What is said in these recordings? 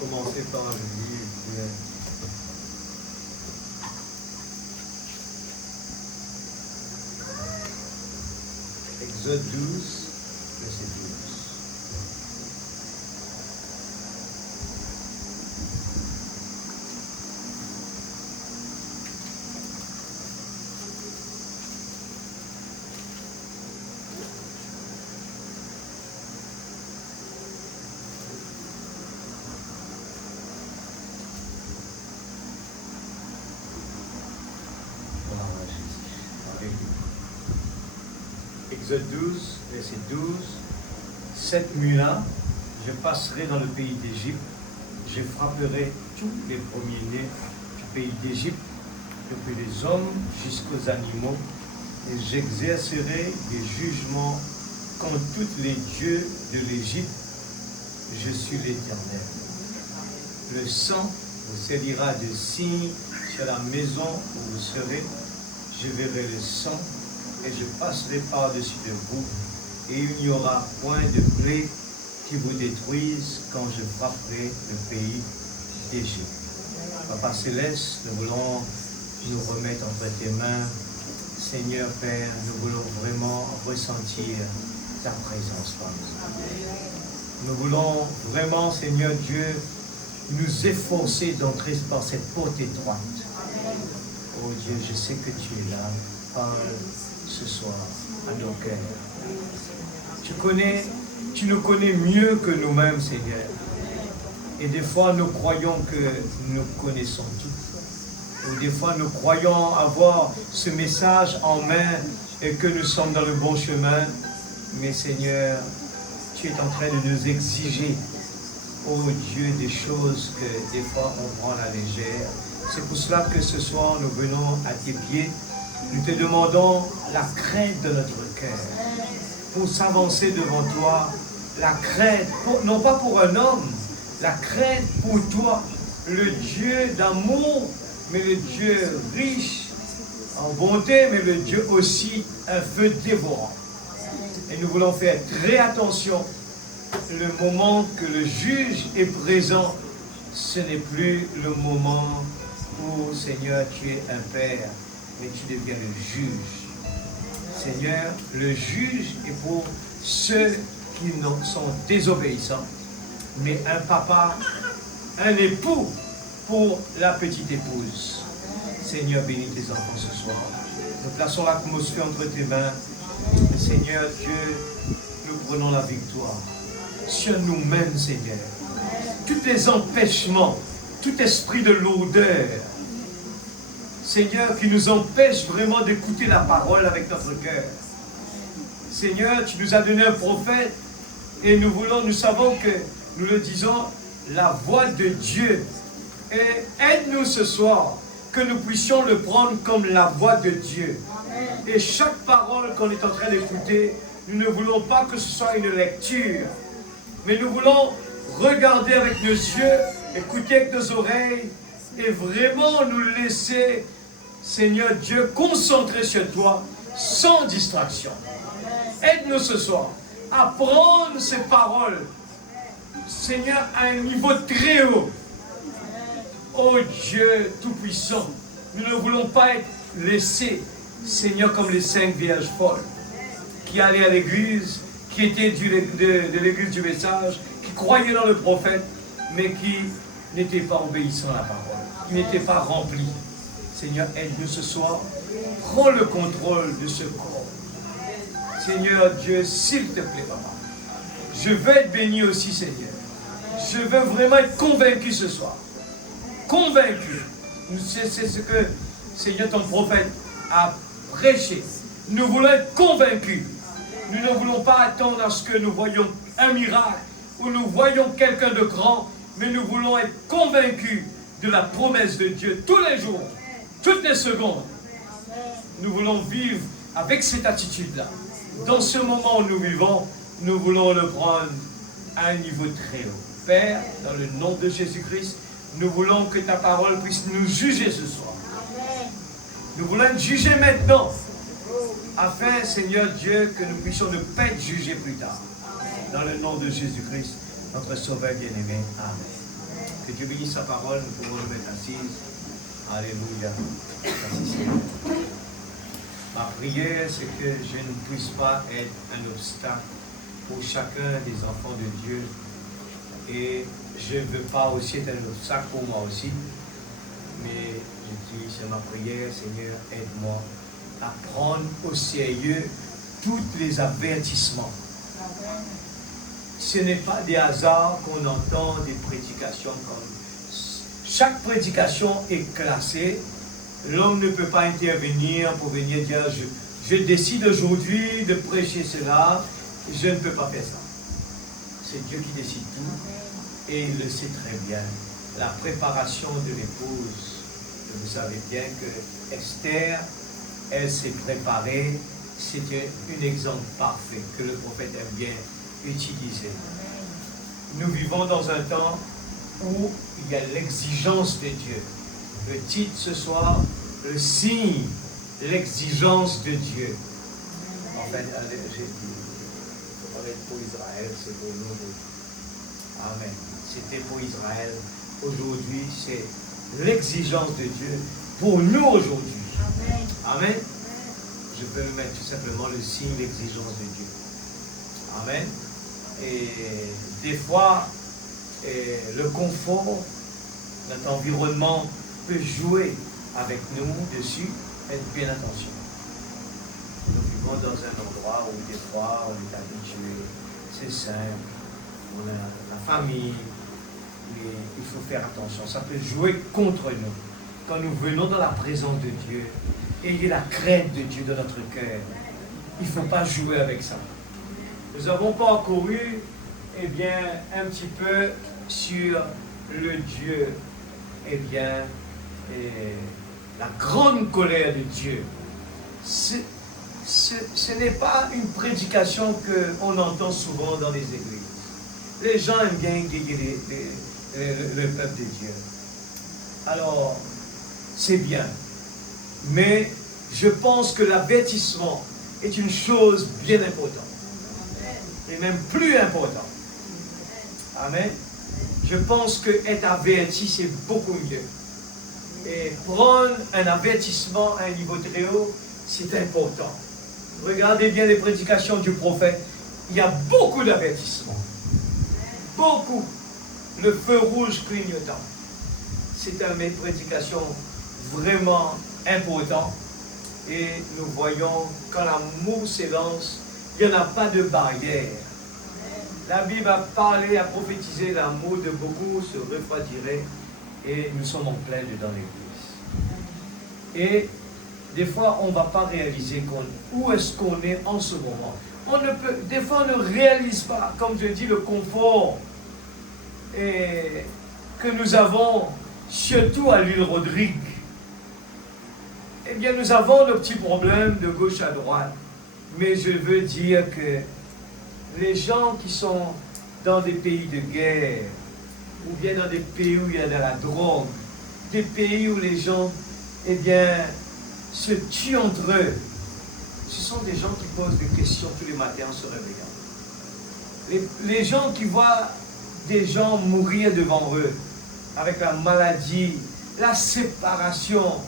commencer par le livre Exode 12, verset 12. Exode 12, verset 12. Cette nuit-là, je passerai dans le pays d'Égypte, je frapperai tous les premiers-nés du pays d'Égypte, depuis les hommes jusqu'aux animaux, et j'exercerai des jugements contre tous les dieux de l'Égypte. Je suis l'Éternel. Le sang vous servira de signe sur la maison où vous serez. Je verrai le sang et je passerai par-dessus de vous, et il n'y aura point de plaie qui vous détruise quand je frapperai le pays d'Égypte. Papa Céleste, nous voulons nous remettre entre tes mains. Seigneur Père, nous voulons vraiment ressentir ta présence parmi nous. Nous voulons vraiment, Seigneur Dieu, nous efforcer d'entrer par cette porte étroite. Oh Dieu, je sais que tu es là. Parle ce soir à nos cœurs. Tu nous connais mieux que nous-mêmes, Seigneur. Et des fois, nous croyons que nous connaissons tout. Ou des fois, nous croyons avoir ce message en main et que nous sommes dans le bon chemin. Mais Seigneur, tu es en train de nous exiger, oh Dieu, des choses que des fois on prend à la légère. C'est pour cela que ce soir, nous venons à tes pieds. Nous te demandons la crainte de notre cœur pour s'avancer devant toi. La crainte, non pas pour un homme, la crainte pour toi, le Dieu d'amour, mais le Dieu riche en bonté, mais le Dieu aussi un feu dévorant. Et nous voulons faire très attention. Le moment que le juge est présent, ce n'est plus le moment où, Seigneur, tu es un père, mais tu deviens le juge. Seigneur, le juge est pour ceux qui sont désobéissants, mais un papa, un époux pour la petite épouse. Seigneur, bénis tes enfants ce soir. Nous plaçons l'atmosphère entre tes mains. Seigneur Dieu, nous prenons la victoire sur nous-mêmes, Seigneur. Tous les empêchements, tout esprit de lourdeur, Seigneur, qui nous empêche vraiment d'écouter la parole avec notre cœur. Seigneur, tu nous as donné un prophète et nous savons que, nous le disons, la voix de Dieu. Et aide-nous ce soir que nous puissions le prendre comme la voix de Dieu. Et chaque parole qu'on est en train d'écouter, nous ne voulons pas que ce soit une lecture, mais nous voulons regarder avec nos yeux, écouter avec nos oreilles et vraiment nous laisser, Seigneur Dieu, concentrer sur toi sans distraction. Aide-nous ce soir à prendre ces paroles, Seigneur, à un niveau très haut. Oh Dieu Tout-Puissant, nous ne voulons pas être laissés, Seigneur, comme les 5 vierges folles qui allaient à l'église, qui étaient de l'église du message, qui croyaient dans le prophète, mais qui n'étaient pas obéissants à la parole, qui n'étaient pas remplis. Seigneur, aide-nous ce soir. Prends le contrôle de ce corps. Seigneur Dieu, s'il te plaît, papa. Je veux être béni aussi, Seigneur. Je veux vraiment être convaincu ce soir. Convaincu. C'est ce que, Seigneur, ton prophète a prêché. Nous voulons être convaincus. Nous ne voulons pas attendre à ce que nous voyions un miracle ou nous voyions quelqu'un de grand, mais nous voulons être convaincus de la promesse de Dieu tous les jours, toutes les secondes. Nous voulons vivre avec cette attitude-là. Dans ce moment où nous vivons, nous voulons le prendre à un niveau très haut. Père, dans le nom de Jésus-Christ, nous voulons que ta parole puisse nous juger ce soir. Nous voulons être jugés maintenant, afin, Seigneur Dieu, que nous puissions ne pas être jugés plus tard. Dans le nom de Jésus-Christ, notre Sauveur bien-aimé. Amen. Que Dieu bénisse sa parole, nous pouvons nous mettre assises. Alléluia. Merci Seigneur. Ma prière, c'est que je ne puisse pas être un obstacle pour chacun des enfants de Dieu. Et je ne veux pas aussi être un obstacle pour moi aussi. Mais je dis, c'est ma prière, Seigneur, aide-moi à prendre au sérieux tous les avertissements. Ce n'est pas des hasards qu'on entend des prédications comme... Chaque prédication est classée. L'homme ne peut pas intervenir pour venir dire je décide aujourd'hui de prêcher cela, je ne peux pas faire ça. C'est Dieu qui décide tout et il le sait très bien. La préparation de l'épouse, vous savez bien que Esther, elle s'est préparée, c'était un exemple parfait que le prophète aime bien utiliser. Nous vivons dans un temps où il y a l'exigence de Dieu. Le titre ce soir, le signe, l'exigence de Dieu. En fait, j'ai dit, ça va être pour Israël, c'est pour nous. Amen. C'était pour Israël. Aujourd'hui, c'est l'exigence de Dieu pour nous aujourd'hui. Amen. Amen. Je peux mettre tout simplement le signe, l'exigence de Dieu. Amen. Et des fois, le confort, notre environnement peut jouer avec nous dessus. Faites bien attention. Nous vivons dans un endroit où des fois on est habitué, c'est simple, on a la famille, mais il faut faire attention. Ça peut jouer contre nous. Quand nous venons dans la présence de Dieu, ayez la crainte de Dieu dans notre cœur. Il ne faut pas jouer avec ça. Nous n'avons pas encore eu, eh bien, un petit peu sur le Dieu, eh bien, la grande colère de Dieu. Ce n'est pas une prédication qu'on entend souvent dans les églises. Les gens aiment bien guérir le peuple de Dieu. Alors, c'est bien. Mais je pense que l'avertissement est une chose bien importante. Et même plus importante. Amen. Je pense qu'être averti, c'est beaucoup mieux. Et prendre un avertissement à un niveau très haut, c'est important. Regardez bien les prédications du prophète. Il y a beaucoup d'avertissements. Beaucoup. Le feu rouge clignotant. C'est une prédication vraiment importante. Et nous voyons, quand l'amour s'élance, il n'y en a pas de barrière. La Bible a parlé, a prophétisé l'amour de beaucoup se refroidirait et nous sommes en plein dedans l'église. Et des fois, on ne va pas réaliser où est-ce qu'on est en ce moment. Des fois, on ne réalise pas, comme je dis, le confort que nous avons, surtout à l'île Rodrigue. Eh bien, nous avons nos petits problèmes de gauche à droite. Mais je veux dire que les gens qui sont dans des pays de guerre, ou bien dans des pays où il y a de la drogue, des pays où les gens, eh bien, se tuent entre eux, ce sont des gens qui posent des questions tous les matins en se réveillant. Les gens qui voient des gens mourir devant eux, avec la maladie, la séparation,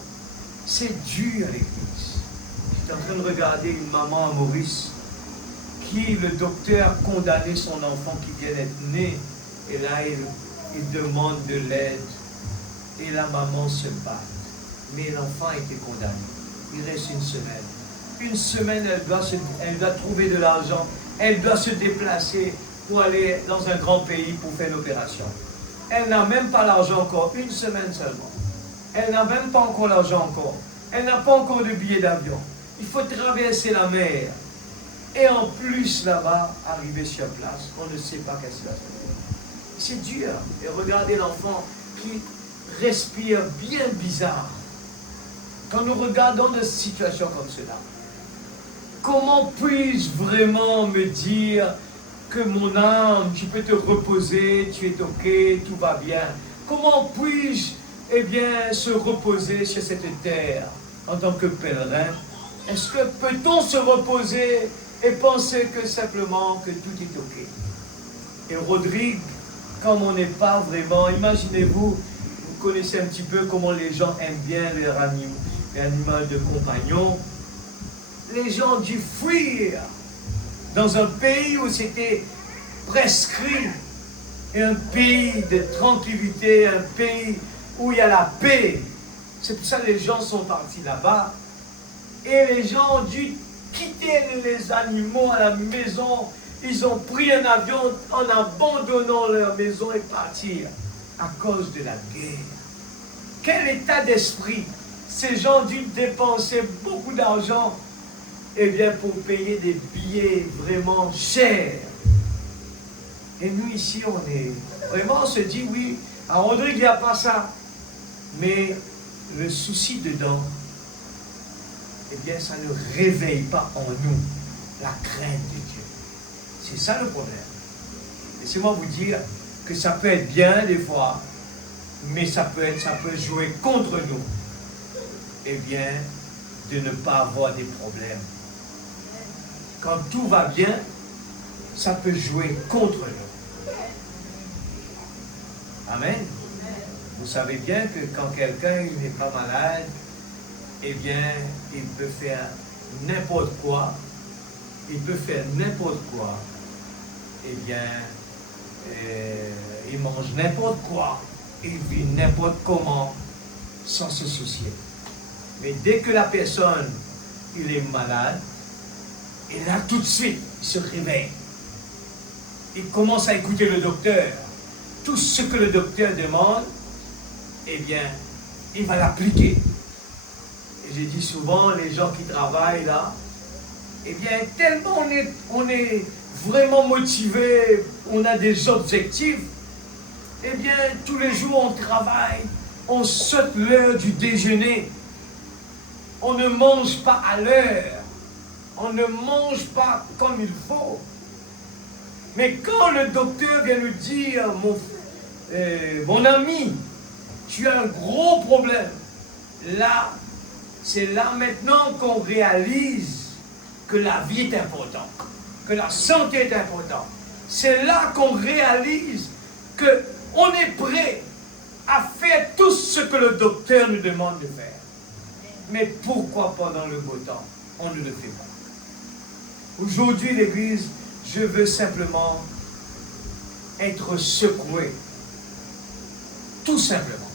c'est dur à l'église. J'étais en train de regarder une maman à Maurice, qui le docteur condamnait son enfant qui vient d'être né, et là il demande de l'aide, et la maman se bat. Mais l'enfant a été condamné. Il reste une semaine. Une semaine, elle doit trouver de l'argent, elle doit se déplacer pour aller dans un grand pays pour faire l'opération. Elle n'a même pas l'argent encore, une semaine seulement. Elle n'a même pas encore l'argent encore. Elle n'a pas encore de billet d'avion. Il faut traverser la mer. Et en plus, là-bas, arriver sur place, on ne sait pas qu'est-ce qui va se passer. C'est dur. Et regardez l'enfant qui respire bien bizarre. Quand nous regardons des situations comme cela, comment puis-je vraiment me dire que mon âme, tu peux te reposer, tu es ok, tout va bien? Comment puis-je, eh bien, se reposer sur cette terre en tant que pèlerin? Est-ce que peut-on se reposer et penser que simplement que tout est ok? Et Rodrigue comme on n'est pas vraiment, imaginez-vous, vous connaissez un petit peu comment les gens aiment bien leur animal de compagnon. Les gens ont dû fuir dans un pays où c'était prescrit, un pays de tranquillité, un pays où il y a la paix. C'est pour ça que les gens sont partis là-bas. Et les gens ont dû quitter les animaux à la maison. Ils ont pris un avion en abandonnant leur maison et partir à cause de la guerre. Quel état d'esprit! Ces gens ont dû dépenser beaucoup d'argent pour payer des billets vraiment chers. Et nous ici, on se dit, oui, à Rodrigue, il n'y a pas ça. Mais le souci dedans, ça ne réveille pas en nous la crainte de Dieu. C'est ça le problème. Laissez-moi vous dire que ça peut être bien des fois, mais ça peut jouer contre nous. De ne pas avoir des problèmes. Quand tout va bien, ça peut jouer contre nous. Amen. Vous savez bien que quand quelqu'un n'est pas malade, il peut faire n'importe quoi. Il peut faire n'importe quoi. Il mange n'importe quoi. Il vit n'importe comment, sans se soucier. Mais dès que la personne, il est malade, et là tout de suite, il se réveille. Il commence à écouter le docteur. Tout ce que le docteur demande, il va l'appliquer. Et j'ai dit souvent, les gens qui travaillent là, tellement on est vraiment motivés, on a des objectifs, tous les jours on travaille, on saute l'heure du déjeuner, on ne mange pas à l'heure, on ne mange pas comme il faut. Mais quand le docteur vient nous dire, mon ami, tu as un gros problème, là, c'est là maintenant qu'on réalise que la vie est importante, que la santé est importante. C'est là qu'on réalise qu'on est prêt à faire tout ce que le docteur nous demande de faire. Mais pourquoi pendant le beau temps, on ne le fait pas? Aujourd'hui, l'Église, je veux simplement être secoué. Tout simplement.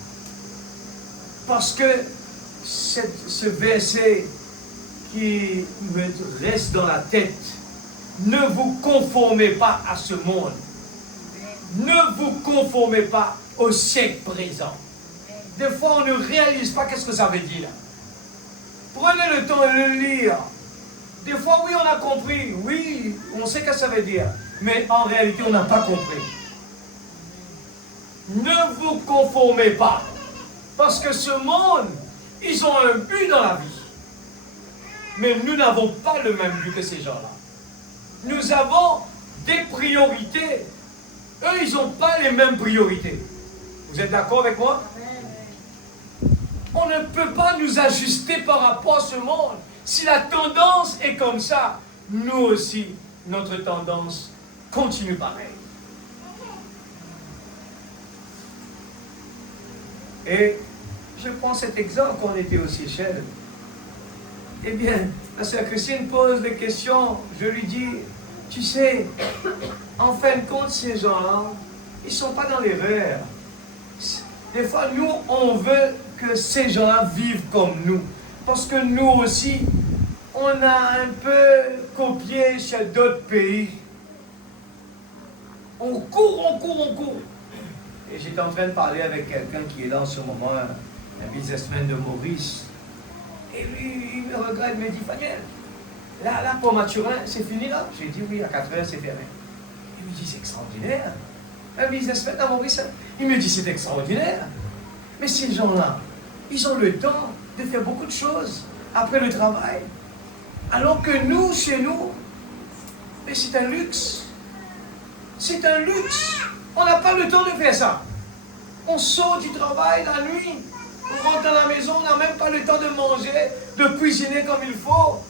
Parce que ce verset qui me reste dans la tête, ne vous conformez pas à ce monde. Ne vous conformez pas au siècle présent. Des fois, on ne réalise pas qu'est-ce que ça veut dire. Prenez le temps de le lire. Des fois, oui, on a compris. Oui, on sait ce que ça veut dire. Mais en réalité, on n'a pas compris. Ne vous conformez pas. Parce que ce monde, ils ont un but dans la vie. Mais nous n'avons pas le même but que ces gens-là. Nous avons des priorités. Eux, ils n'ont pas les mêmes priorités. Vous êtes d'accord avec moi? On ne peut pas nous ajuster par rapport à ce monde. Si la tendance est comme ça, nous aussi, notre tendance continue pareil. Et je prends cet exemple quand on était aux Seychelles. La sœur Christine pose des questions. Je lui dis, tu sais, en fin de compte, ces gens-là, ils ne sont pas dans l'erreur. Des fois, nous, on veut que ces gens-là vivent comme nous. Parce que nous aussi, on a un peu copié chez d'autres pays. On court. Et j'étais en train de parler avec quelqu'un qui est là en ce moment, un businessman de Maurice. Et lui, il me regarde, il me dit, Faniel, là pour Mathurin, c'est fini là? J'ai dit oui, à 4 heures, c'est fermé. Il me dit, c'est extraordinaire. Un businessman à Maurice, il me dit, c'est extraordinaire. Mais ces gens-là, ils ont le temps de faire beaucoup de choses après le travail. Alors que nous, chez nous, mais c'est un luxe. C'est un luxe. On n'a pas le temps de faire ça. On sort du travail la nuit, on rentre dans la maison, on n'a même pas le temps de manger, de cuisiner comme il faut.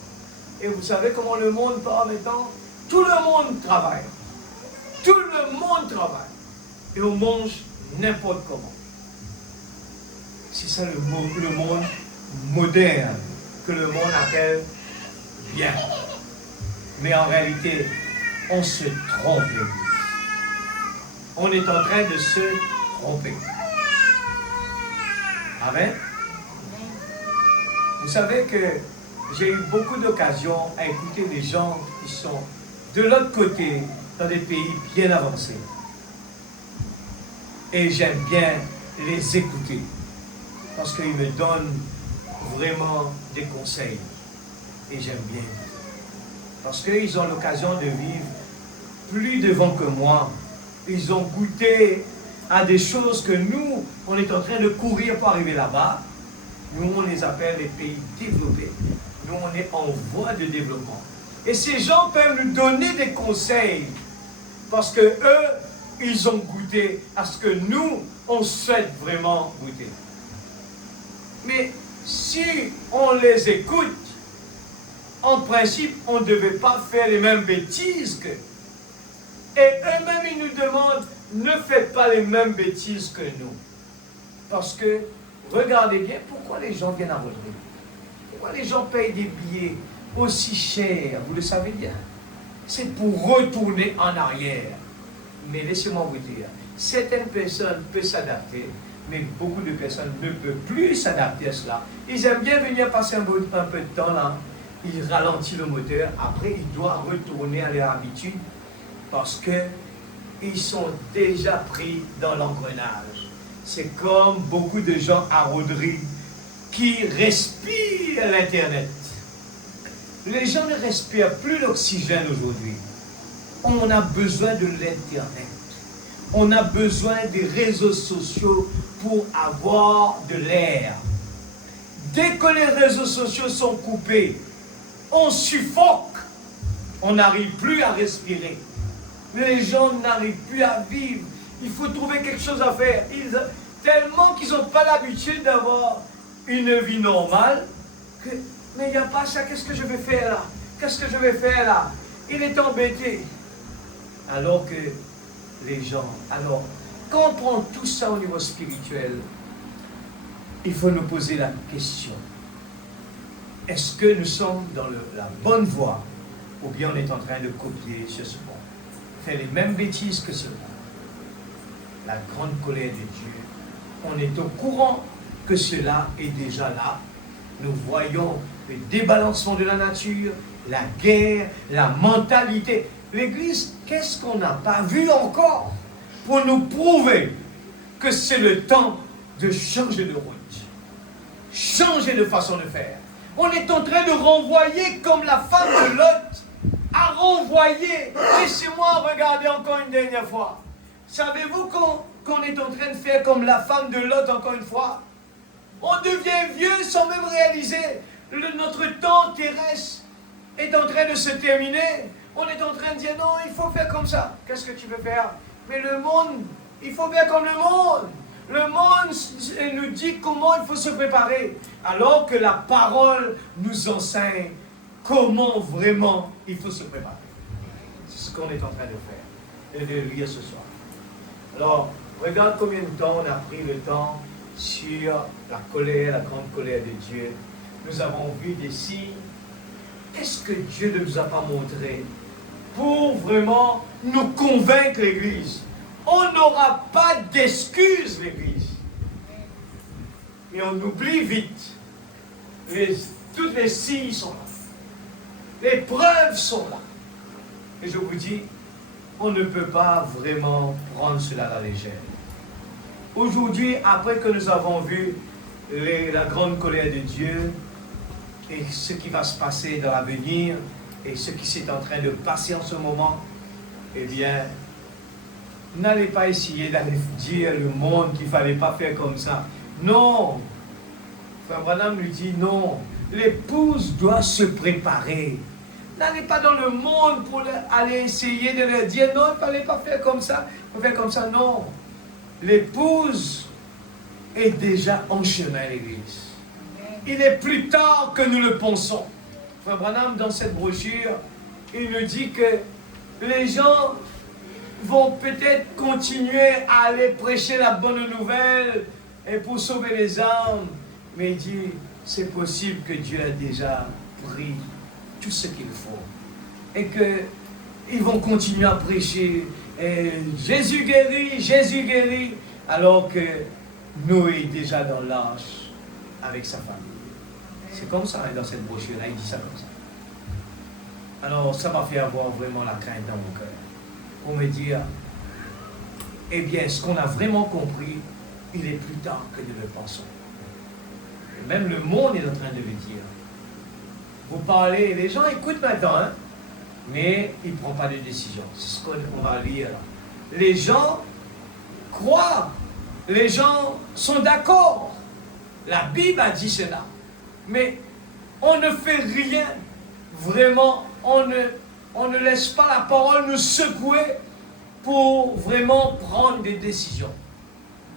Et vous savez comment le monde part maintenant? Tout le monde travaille. Tout le monde travaille. et on mange n'importe comment. C'est ça le monde moderne, que le monde appelle bien. Mais en réalité, on se trompe. On est en train de se tromper. Amen. Vous savez que j'ai eu beaucoup d'occasions à écouter des gens qui sont de l'autre côté, dans des pays bien avancés. Et j'aime bien les écouter, parce qu'ils me donnent vraiment des conseils. Et j'aime bien. Parce qu'ils ont l'occasion de vivre plus devant que moi. Ils ont goûté à des choses que nous, on est en train de courir pour arriver là-bas. Nous, on les appelle les pays développés. Nous, on est en voie de développement. Et ces gens peuvent nous donner des conseils parce que eux, ils ont goûté à ce que nous, on souhaite vraiment goûter. Mais si on les écoute, en principe, on ne devait pas faire les mêmes bêtises qu'eux. Et eux-mêmes, ils nous demandent, ne faites pas les mêmes bêtises que nous. Parce que, regardez bien, pourquoi les gens viennent à Rodrigue? Pourquoi les gens payent des billets aussi chers? Vous le savez bien. C'est pour retourner en arrière. Mais laissez-moi vous dire, certaines personnes peuvent s'adapter, mais beaucoup de personnes ne peuvent plus s'adapter à cela. Ils aiment bien venir passer un peu de temps là. Ils ralentissent le moteur. Après, ils doivent retourner à leur habitude parce qu'ils sont déjà pris dans l'engrenage. C'est comme beaucoup de gens à Rodrigue qui respirent l'Internet. Les gens ne respirent plus l'oxygène aujourd'hui. On a besoin de l'Internet. On a besoin des réseaux sociaux pour avoir de l'air. Dès que les réseaux sociaux sont coupés, on suffoque. On n'arrive plus à respirer. Les gens n'arrivent plus à vivre. Il faut trouver quelque chose à faire. Tellement qu'ils n'ont pas l'habitude d'avoir une vie normale, que, mais il n'y a pas ça, qu'est-ce que je vais faire là? Qu'est-ce que je vais faire là? Il est embêté. Alors que les gens, alors, quand on prend tout ça au niveau spirituel, il faut nous poser la question. Est-ce que nous sommes dans la bonne voie ou bien on est en train de copier ce monde? Faire les mêmes bêtises que ce monde. La grande colère de Dieu. On est au courant que cela est déjà là. Nous voyons le débalancement de la nature, la guerre, la mentalité. L'Église, qu'est-ce qu'on n'a pas vu encore pour nous prouver que c'est le temps de changer de route, changer de façon de faire. On est en train de renvoyer comme la femme de Lot a renvoyé. Laissez-moi regarder encore une dernière fois. Savez-vous qu'on est en train de faire comme la femme de Lot encore une fois? On devient vieux sans même réaliser. Notre temps terrestre est en train de se terminer. On est en train de dire non, il faut faire comme ça. Qu'est-ce que tu veux faire? Mais le monde, il faut faire comme le monde. Le monde nous dit comment il faut se préparer. Alors que la parole nous enseigne comment vraiment il faut se préparer. C'est ce qu'on est en train de faire et de lire ce soir. Alors, regarde combien de temps on a pris le temps sur la colère, la grande colère de Dieu. Nous avons vu des signes. Qu'est-ce que Dieu ne nous a pas montré pour vraiment nous convaincre, l'Église? On n'aura pas d'excuses, l'Église. Et on oublie vite. Toutes les signes sont là. Les preuves sont là. Et je vous dis, on ne peut pas vraiment prendre cela à la légère. Aujourd'hui, après que nous avons vu la grande colère de Dieu et ce qui va se passer dans l'avenir et ce qui s'est en train de passer en ce moment, eh bien, n'allez pas essayer d'aller dire au monde qu'il ne fallait pas faire comme ça. Non. Frère Branham lui dit non. L'épouse doit se préparer. N'allez pas dans le monde pour aller essayer de leur dire non, il ne fallait pas faire comme ça. Il faut faire comme ça. Non. L'épouse est déjà en chemin, l'Église. Il est plus tard que nous le pensons. Frère Branham, dans cette brochure, il nous dit que les gens vont peut-être continuer à aller prêcher la bonne nouvelle et pour sauver les âmes. Mais il dit, c'est possible que Dieu a déjà pris tout ce qu'il faut. Et qu'ils vont continuer à prêcher. Et Jésus guérit, alors que Noé est déjà dans l'arche avec sa famille. C'est comme ça, hein, dans cette brochure-là, il dit ça comme ça. Alors, ça m'a fait avoir vraiment la crainte dans mon cœur. Pour me dire, eh bien, ce qu'on a vraiment compris, il est plus tard que nous le pensons. Et même le monde est en train de le dire. Vous parlez, les gens écoutent maintenant, hein, mais ils ne prennent pas de décision. C'est ce qu'on va lire là. Les gens croient, les gens sont d'accord. La Bible a dit cela. Mais on ne fait rien. Vraiment, on ne laisse pas la parole nous secouer pour vraiment prendre des décisions.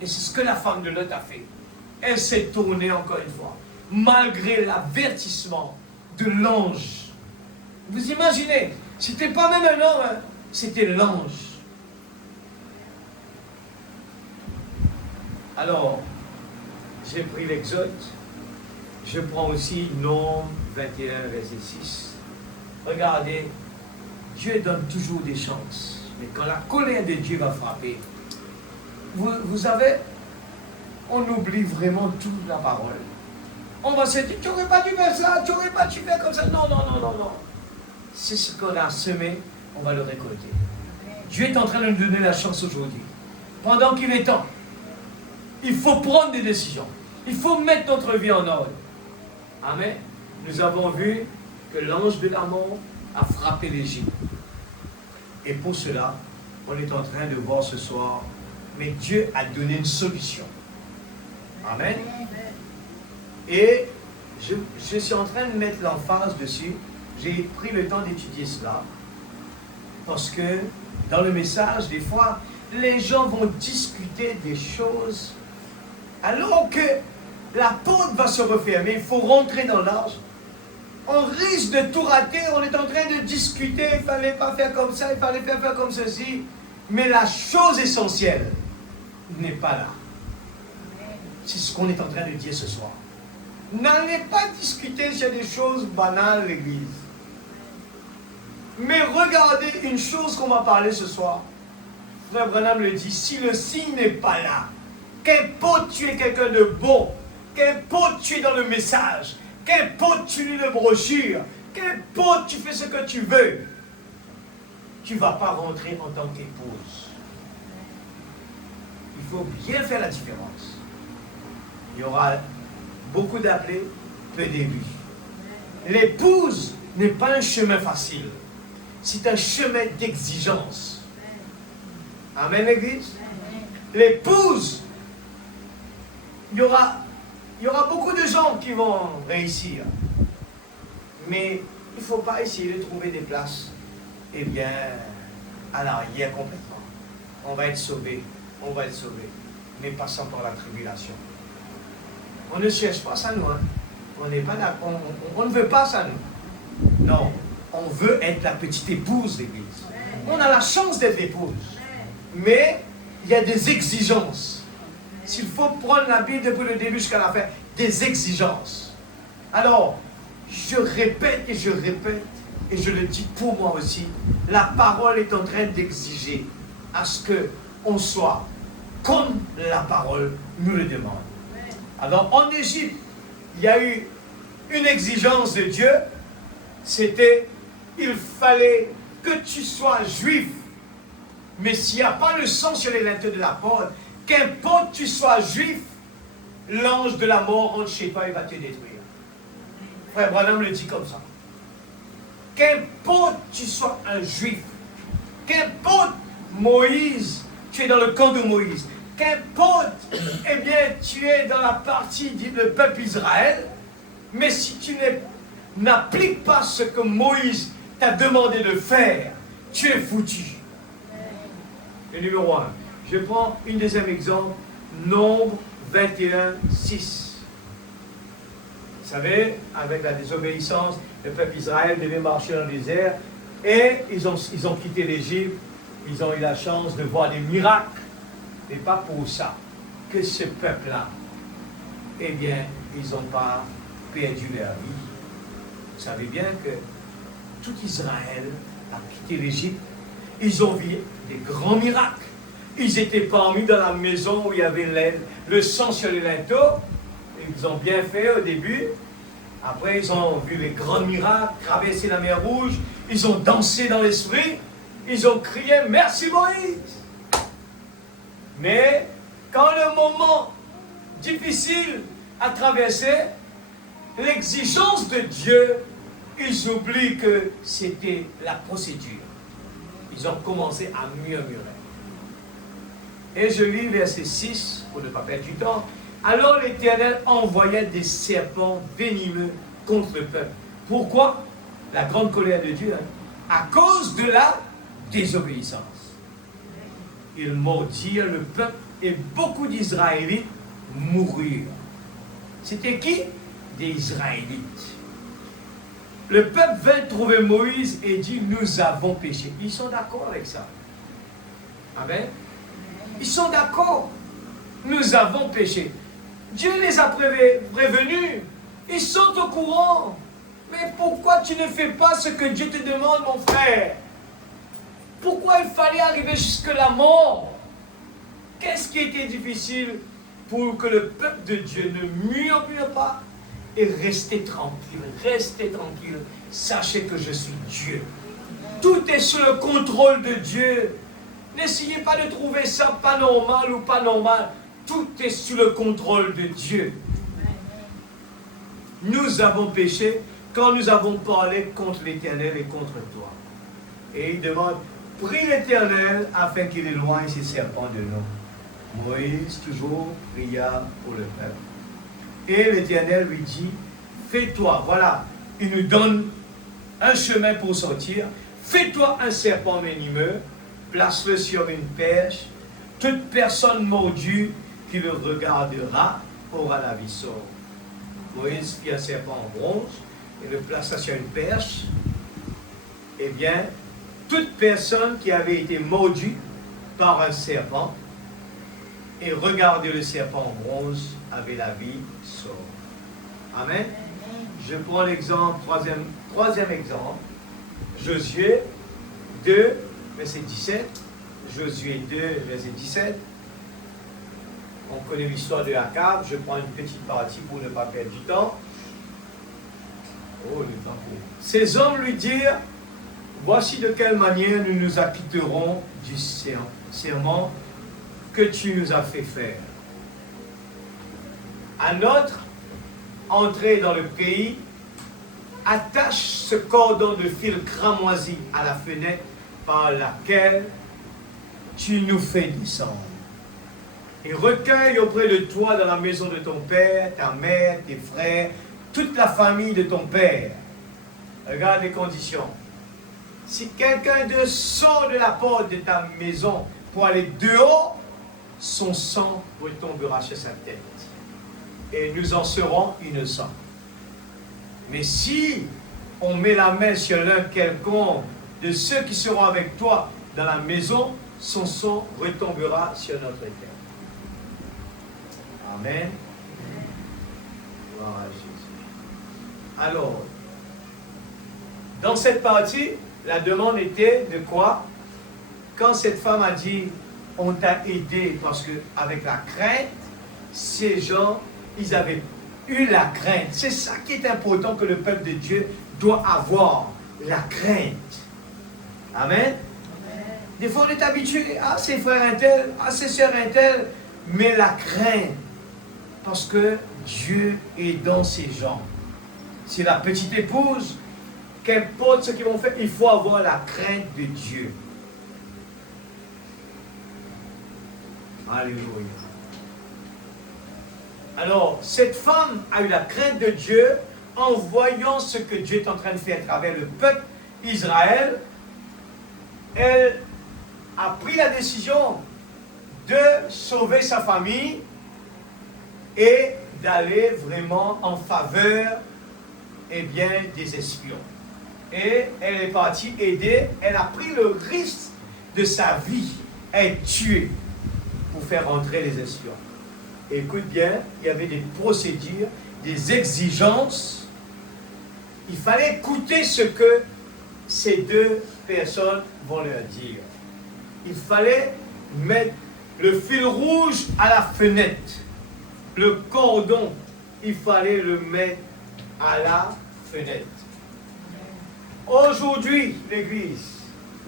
Et c'est ce que la femme de Lot a fait. Elle s'est tournée encore une fois, malgré l'avertissement de l'ange. Vous imaginez, c'était pas même un homme, hein, c'était l'ange. Alors, j'ai pris l'Exode, je prends aussi Nombre 21, verset 6. Regardez, Dieu donne toujours des chances. Mais quand la colère de Dieu va frapper, vous savez, on oublie vraiment toute la parole. On va se dire, tu n'aurais pas dû faire ça, tu n'aurais pas dû faire comme ça. Non. C'est ce qu'on a semé, on va le récolter. Dieu est en train de nous donner la chance aujourd'hui. Pendant qu'il est temps, il faut prendre des décisions. Il faut mettre notre vie en ordre. Amen. Nous avons vu que l'ange de la mort a frappé l'Égypte. Et pour cela, on est en train de voir ce soir, mais Dieu a donné une solution. Amen. Et je suis en train de mettre l'emphase dessus. J'ai pris le temps d'étudier cela. Parce que dans le message, des fois, les gens vont discuter des choses alors que la porte va se refermer. Il faut rentrer dans l'arche. On risque de tout rater. On est en train de discuter. Il ne fallait pas faire comme ça. Il fallait faire comme ceci. Mais la chose essentielle n'est pas là. C'est ce qu'on est en train de dire ce soir. N'allez pas discuter sur des choses banales, l'Église. Mais regardez une chose qu'on va parler ce soir. Frère Branham le dit, si le signe n'est pas là, qu'importe tu es quelqu'un de bon, qu'importe tu es dans le message, qu'importe tu lis le brochure, qu'importe tu fais ce que tu veux, tu ne vas pas rentrer en tant qu'épouse. Il faut bien faire la différence. Il y aura beaucoup d'appelés, peu d'élus. L'épouse n'est pas un chemin facile. C'est un chemin d'exigence. Amen, l'Église. L'épouse, il y aura beaucoup de gens qui vont réussir. Mais il ne faut pas essayer de trouver des places, eh bien, à l'arrière complètement. On va être sauvés, mais passant par la tribulation. On ne cherche pas ça, nous. Hein. On n'est pas là, on ne veut pas ça, nous. Non, on veut être la petite épouse d'Église. On a la chance d'être épouse. Mais il y a des exigences. S'il faut prendre la Bible depuis le début jusqu'à la fin, des exigences. Alors, je répète, et je le dis pour moi aussi, la parole est en train d'exiger à ce qu'on soit comme la parole nous le demande. Alors, en Égypte, il y a eu une exigence de Dieu, c'était, il fallait que tu sois juif. Mais s'il n'y a pas le sang sur les linteaux de la porte, qu'importe tu sois juif, l'ange de la mort rentre chez toi et va te détruire. Frère Branham le dit comme ça. Qu'importe tu sois un juif, qu'importe Moïse, tu es dans le camp de Moïse, qu'importe, eh bien, tu es dans la partie du peuple Israël, mais si tu n'appliques pas ce que Moïse t'a demandé de faire, tu es foutu. Et numéro 1, je prends un deuxième exemple, Nombre 21, 6. Vous savez, avec la désobéissance, le peuple Israël devait marcher dans le désert et ils ont quitté l'Égypte. ils ont eu la chance de voir des miracles. Mais pas pour ça que ce peuple-là, eh bien, ils n'ont pas perdu leur vie. Vous savez bien que tout Israël a quitté l'Égypte. Ils ont vu des grands miracles. Ils étaient parmi dans la maison où il y avait le sang sur les linteaux. Ils ont bien fait au début. Après, ils ont vu les grands miracles, traversé la mer Rouge. Ils ont dansé dans l'esprit. Ils ont crié « Merci Moïse !» Mais quand le moment difficile a traversé, l'exigence de Dieu, ils oublient que c'était la procédure. Ils ont commencé à murmurer. Et je lis verset 6, pour ne pas perdre du temps. Alors l'Éternel envoya des serpents venimeux contre le peuple. Pourquoi? La grande colère de Dieu. À cause de la désobéissance. Ils mordirent le peuple et beaucoup d'Israélites moururent. C'était qui? Des Israélites. Le peuple vint trouver Moïse et dit, nous avons péché. Ils sont d'accord avec ça. Amen. Ils sont d'accord. Nous avons péché. Dieu les a prévenus. Ils sont au courant. Mais pourquoi tu ne fais pas ce que Dieu te demande, mon frère? Pourquoi il fallait arriver jusque la mort? Qu'est-ce qui était difficile pour que le peuple de Dieu ne murmure pas et restez tranquille, restez tranquille. Sachez que je suis Dieu. Tout est sous le contrôle de Dieu. N'essayez pas de trouver ça pas normal ou pas normal. Tout est sous le contrôle de Dieu. Nous avons péché quand nous avons parlé contre l'Éternel et contre toi. Et il demande, prie l'Éternel afin qu'il éloigne ces serpents de nous. Moïse toujours pria pour le peuple. Et l'Éternel lui dit, fais-toi, voilà, il nous donne un chemin pour sortir. Fais-toi un serpent venimeux, place-le sur une perche. Toute personne mordue qui le regardera aura la vie sauve. Moïse fit un serpent en bronze et le plaça sur une perche. Eh bien, toute personne qui avait été mordue par un serpent et regardait le serpent en bronze avait la vie sauve. Amen. Je prends l'exemple, troisième exemple. Josué 2, verset 17. Josué 2, verset 17. On connaît l'histoire de Akab. Je prends une petite partie pour ne pas perdre du temps. Oh, le temps court. Ces hommes lui dirent, voici de quelle manière nous nous acquitterons du serment que tu nous as fait faire. À notre entrée dans le pays, attache ce cordon de fil cramoisi à la fenêtre par laquelle tu nous fais descendre. Et recueille auprès de toi dans la maison de ton père, ta mère, tes frères, toute la famille de ton père. Regarde les conditions. Si quelqu'un de sort de la porte de ta maison pour aller dehors, son sang retombera sur sa tête. Et nous en serons innocents. Mais si on met la main sur l'un quelconque de ceux qui seront avec toi dans la maison, son sang retombera sur notre tête. Amen. Gloire à Jésus. Alors, dans cette partie, la demande était de quoi? Quand cette femme a dit, on t'a aidé, parce qu'avec la crainte, ces gens, ils avaient eu la crainte. C'est ça qui est important que le peuple de Dieu doit avoir, la crainte. Amen. Des fois, on est habitué, ah, c'est frère un tel, ah, c'est sœur un tel, mais la crainte, parce que Dieu est dans ces gens. C'est la petite épouse, qu'importe ce qu'ils vont faire, il faut avoir la crainte de Dieu. Alléluia. Alors, cette femme a eu la crainte de Dieu en voyant ce que Dieu est en train de faire à travers le peuple Israël. Elle a pris la décision de sauver sa famille et d'aller vraiment en faveur, eh bien, des espions. Et elle est partie aider, elle a pris le risque de sa vie est tué pour faire entrer les espions. Écoute bien, il y avait des procédures, des exigences. Il fallait écouter ce que ces deux personnes vont leur dire. Il fallait mettre le fil rouge à la fenêtre. Le cordon, il fallait le mettre à la fenêtre. Aujourd'hui, l'Église,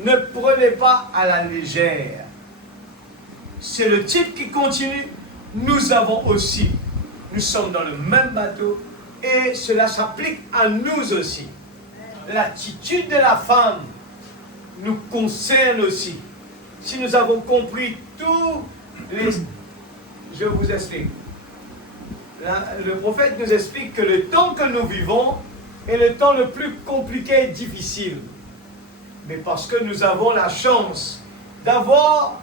ne prenez pas à la légère. C'est le type qui continue. Nous avons aussi. Nous sommes dans le même bateau et cela s'applique à nous aussi. L'attitude de la femme nous concerne aussi. Si nous avons compris tous les... Je vous explique. Le prophète nous explique que le temps que nous vivons est le temps le plus compliqué et difficile. Mais parce que nous avons la chance d'avoir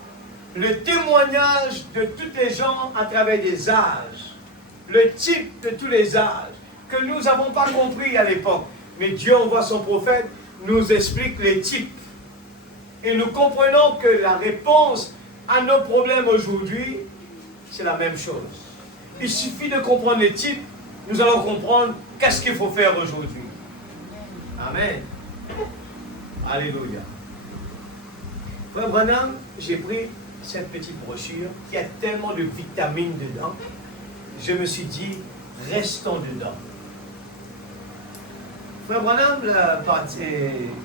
le témoignage de tous les gens à travers des âges, le type de tous les âges, que nous n'avons pas compris à l'époque. Mais Dieu envoie son prophète, nous explique les types. Et nous comprenons que la réponse à nos problèmes aujourd'hui, c'est la même chose. Il suffit de comprendre les types, nous allons comprendre qu'est-ce qu'il faut faire aujourd'hui. Amen. Alléluia. Frère Branham, j'ai pris cette petite brochure qui a tellement de vitamines dedans. Je me suis dit, restons dedans. Frère Branham, la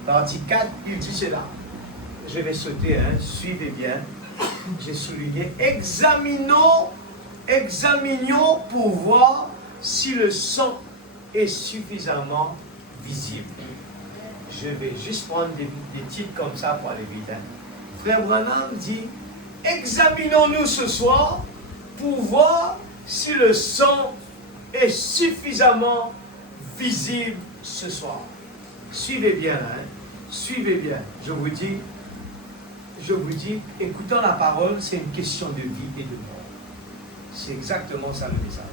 partie 4, il dit cela. Je vais sauter, hein, suivez bien. J'ai souligné, examinions pour voir si le sang est suffisamment visible. Je vais juste prendre des titres comme ça pour aller vite. Hein. Frère Branham dit, examinons-nous ce soir pour voir si le sang est suffisamment visible ce soir. Suivez bien, hein? Suivez bien. Je vous dis, écoutant la parole, c'est une question de vie et de mort. C'est exactement ça le message.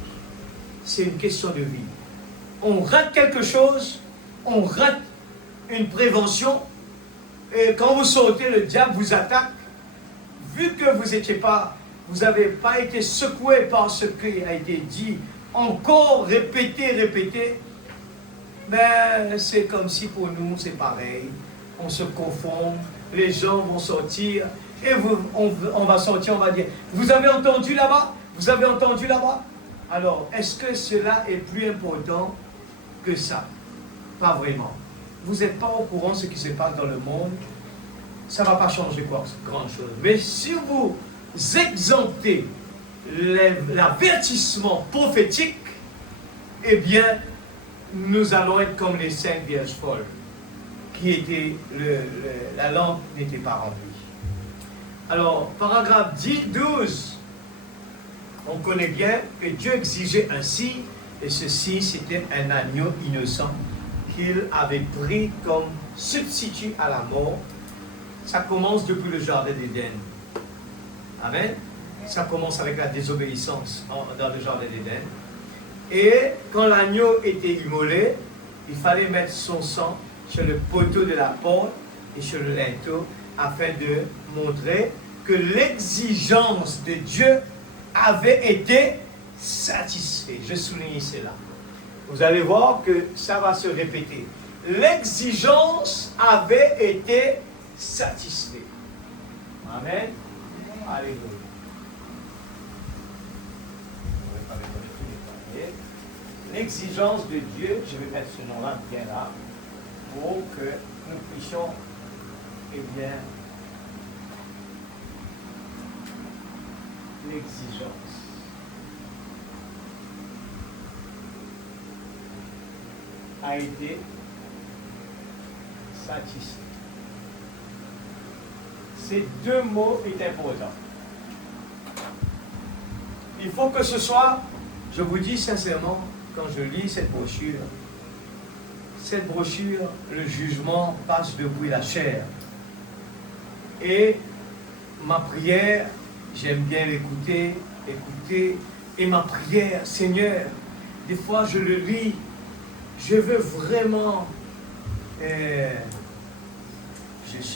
C'est une question de vie. On rate quelque chose, on rate une prévention, et quand vous sortez, le diable vous attaque. Vu que vous n'avez pas été secoué par ce qui a été dit, encore répété, ben c'est comme si pour nous c'est pareil. On se confond, les gens vont sortir, et on va sortir, on va dire, vous avez entendu là-bas? Vous avez entendu là-bas? Alors, est-ce que cela est plus important que ça? Pas vraiment. Vous n'êtes pas au courant de ce qui se passe dans le monde, ça ne va pas changer quoi, grand-chose. Mais si vous exemptez l'avertissement prophétique, eh bien, nous allons être comme les 5 vierges folles, qui étaient, la lampe n'était pas remplie. Alors, paragraphe 12, on connaît bien que Dieu exigeait un signe, et ceci, c'était un agneau innocent qu'il avait pris comme substitut à la mort. Ça commence depuis le jardin d'Éden. Amen. Ça commence avec la désobéissance dans le jardin d'Éden. Et quand l'agneau était immolé, il fallait mettre son sang sur le poteau de la porte et sur le linteau afin de montrer que l'exigence de Dieu avait été satisfaite. Je souligne cela. Vous allez voir que ça va se répéter. L'exigence avait été satisfaite. Amen. Alléluia. L'exigence de Dieu, je vais mettre ce nom-là bien là, pour que nous puissions, eh bien, l'exigence. A été satisfait. Ces deux mots sont importants. Il faut que ce soit, je vous dis sincèrement, quand je lis cette brochure, le jugement passe debout la chair. Et ma prière, j'aime bien l'écouter, et ma prière, Seigneur, des fois je le lis, je veux vraiment, je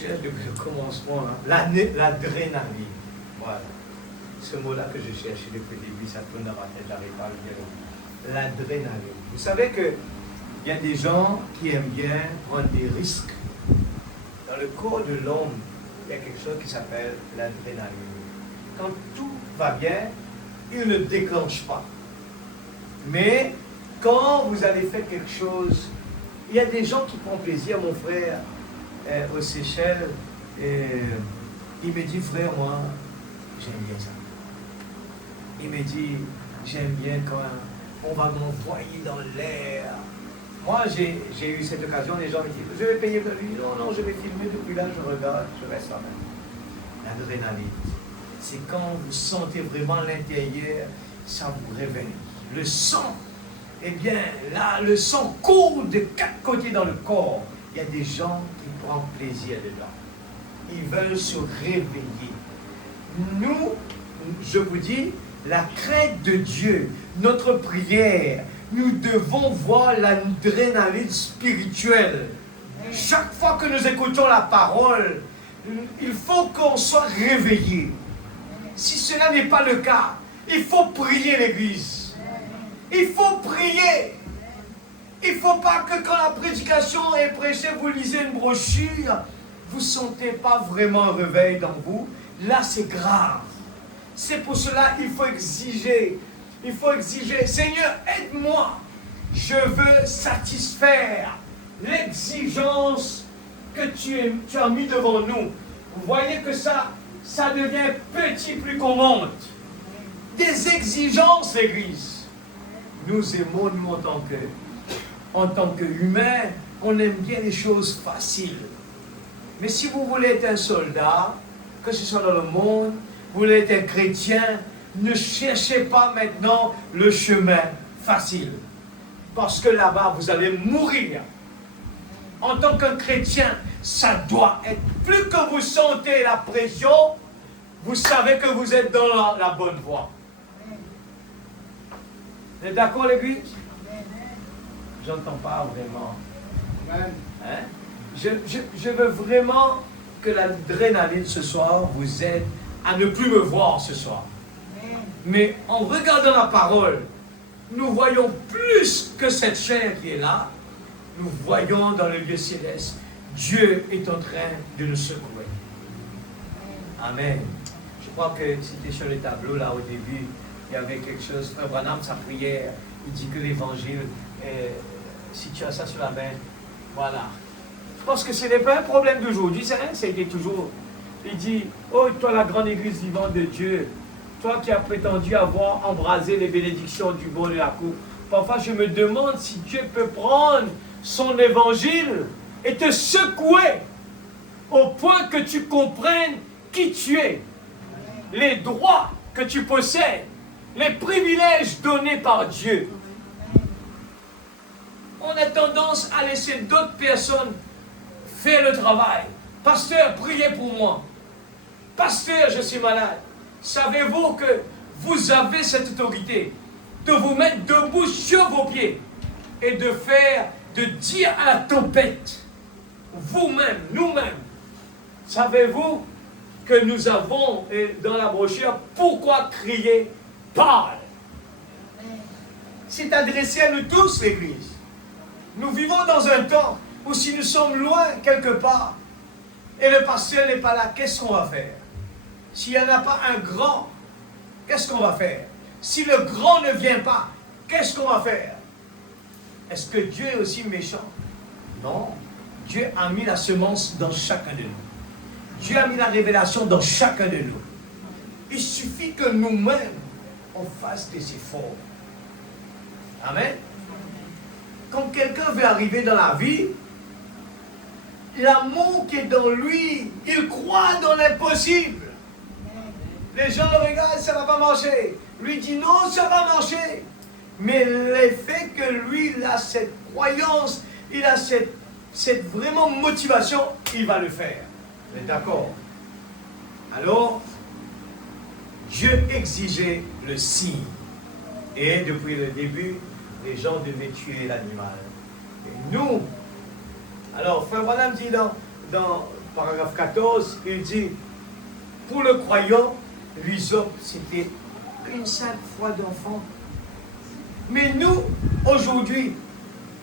cherche depuis le commencement, l'adrénaline. Voilà. Ce mot-là que je cherchais depuis le début, ça tourne dans ma tête, j'arrive pas à le dire. L'adrénaline. Vous savez qu'il y a des gens qui aiment bien prendre des risques. Dans le corps de l'homme, il y a quelque chose qui s'appelle l'adrénaline. Quand tout va bien, il ne déclenche pas. Mais quand vous allez faire quelque chose, il y a des gens qui prennent plaisir. Mon frère aux Seychelles, il me dit, frère, moi, j'aime bien ça. Il me dit, j'aime bien quand on va m'envoyer dans l'air. Moi, j'ai eu cette occasion, les gens me disent, je vais payer pour lui. Non, je vais filmer depuis là, je regarde, je reste là même. L'adrénaline, c'est quand vous sentez vraiment l'intérieur, ça vous réveille. Le sang, eh bien, là, le sang coule de 4 côtés dans le corps. Il y a des gens qui prennent plaisir dedans. Ils veulent se réveiller. Nous, je vous dis, la crainte de Dieu, notre prière, nous devons voir l'adrénaline spirituelle. Chaque fois que nous écoutons la parole, il faut qu'on soit réveillé. Si cela n'est pas le cas, il faut prier l'Église. Il faut prier. Il ne faut pas que quand la prédication est prêchée, vous lisez une brochure, vous ne sentez pas vraiment un réveil dans vous. Là, c'est grave. C'est pour cela qu'il faut exiger. Il faut exiger, Seigneur, aide-moi. Je veux satisfaire l'exigence que tu as mis devant nous. Vous voyez que ça devient petit plus qu'on monte. Des exigences, l'Église. Nous aimons, nous, en tant qu'humains, on aime bien les choses faciles. Mais si vous voulez être un soldat, que ce soit dans le monde, vous voulez être un chrétien, ne cherchez pas maintenant le chemin facile. Parce que là-bas, vous allez mourir. En tant qu'un chrétien, ça doit être, plus que vous sentez la pression, vous savez que vous êtes dans la bonne voie. Vous êtes d'accord, l'Église? J'entends pas vraiment. Hein? Je veux vraiment que l'adrénaline ce soir vous aide à ne plus me voir ce soir. Mais en regardant la parole, nous voyons plus que cette chair qui est là. Nous voyons dans le lieu céleste, Dieu est en train de nous secouer. Amen. Je crois que c'était sur le tableau là au début, il y avait quelque chose. Frère Branham, sa prière, il dit que l'évangile, si tu as ça sur la main, voilà. Je pense que ce n'est pas un problème d'aujourd'hui, c'était toujours. Il dit, oh toi la grande église vivante de Dieu, toi qui as prétendu avoir embrasé les bénédictions du bon de la cour. Parfois je me demande si Dieu peut prendre son évangile et te secouer au point que tu comprennes qui tu es, les droits que tu possèdes, les privilèges donnés par Dieu. On a tendance à laisser d'autres personnes faire le travail. Pasteur, priez pour moi. Pasteur, je suis malade. Savez-vous que vous avez cette autorité de vous mettre debout sur vos pieds et de dire à la tempête, vous-même, nous-mêmes, savez-vous que nous avons dans la brochure, pourquoi crier, parle. C'est adressé à nous tous, l'Église. Nous vivons dans un temps où si nous sommes loin quelque part et le pasteur n'est pas là, qu'est-ce qu'on va faire? S'il n'y en a pas un grand, qu'est-ce qu'on va faire? Si le grand ne vient pas, qu'est-ce qu'on va faire? Est-ce que Dieu est aussi méchant? Non. Dieu a mis la semence dans chacun de nous. Dieu a mis la révélation dans chacun de nous. Il suffit que nous-mêmes, on fasse des efforts. Amen. Quand quelqu'un veut arriver dans la vie, l'amour qui est dans lui, il croit dans l'impossible. Les gens le regardent, ça ne va pas marcher. Lui dit non, ça va marcher. Mais l'effet que lui, il a cette croyance, il a cette vraiment motivation, il va le faire. Vous êtes d'accord? Alors, Dieu exigeait le signe. Et depuis le début, les gens devaient tuer l'animal. Et nous, alors, Frère Branham dit paragraphe 14, il dit, pour le croyant, l'hysope, c'était une simple foi d'enfant. Mais nous, aujourd'hui,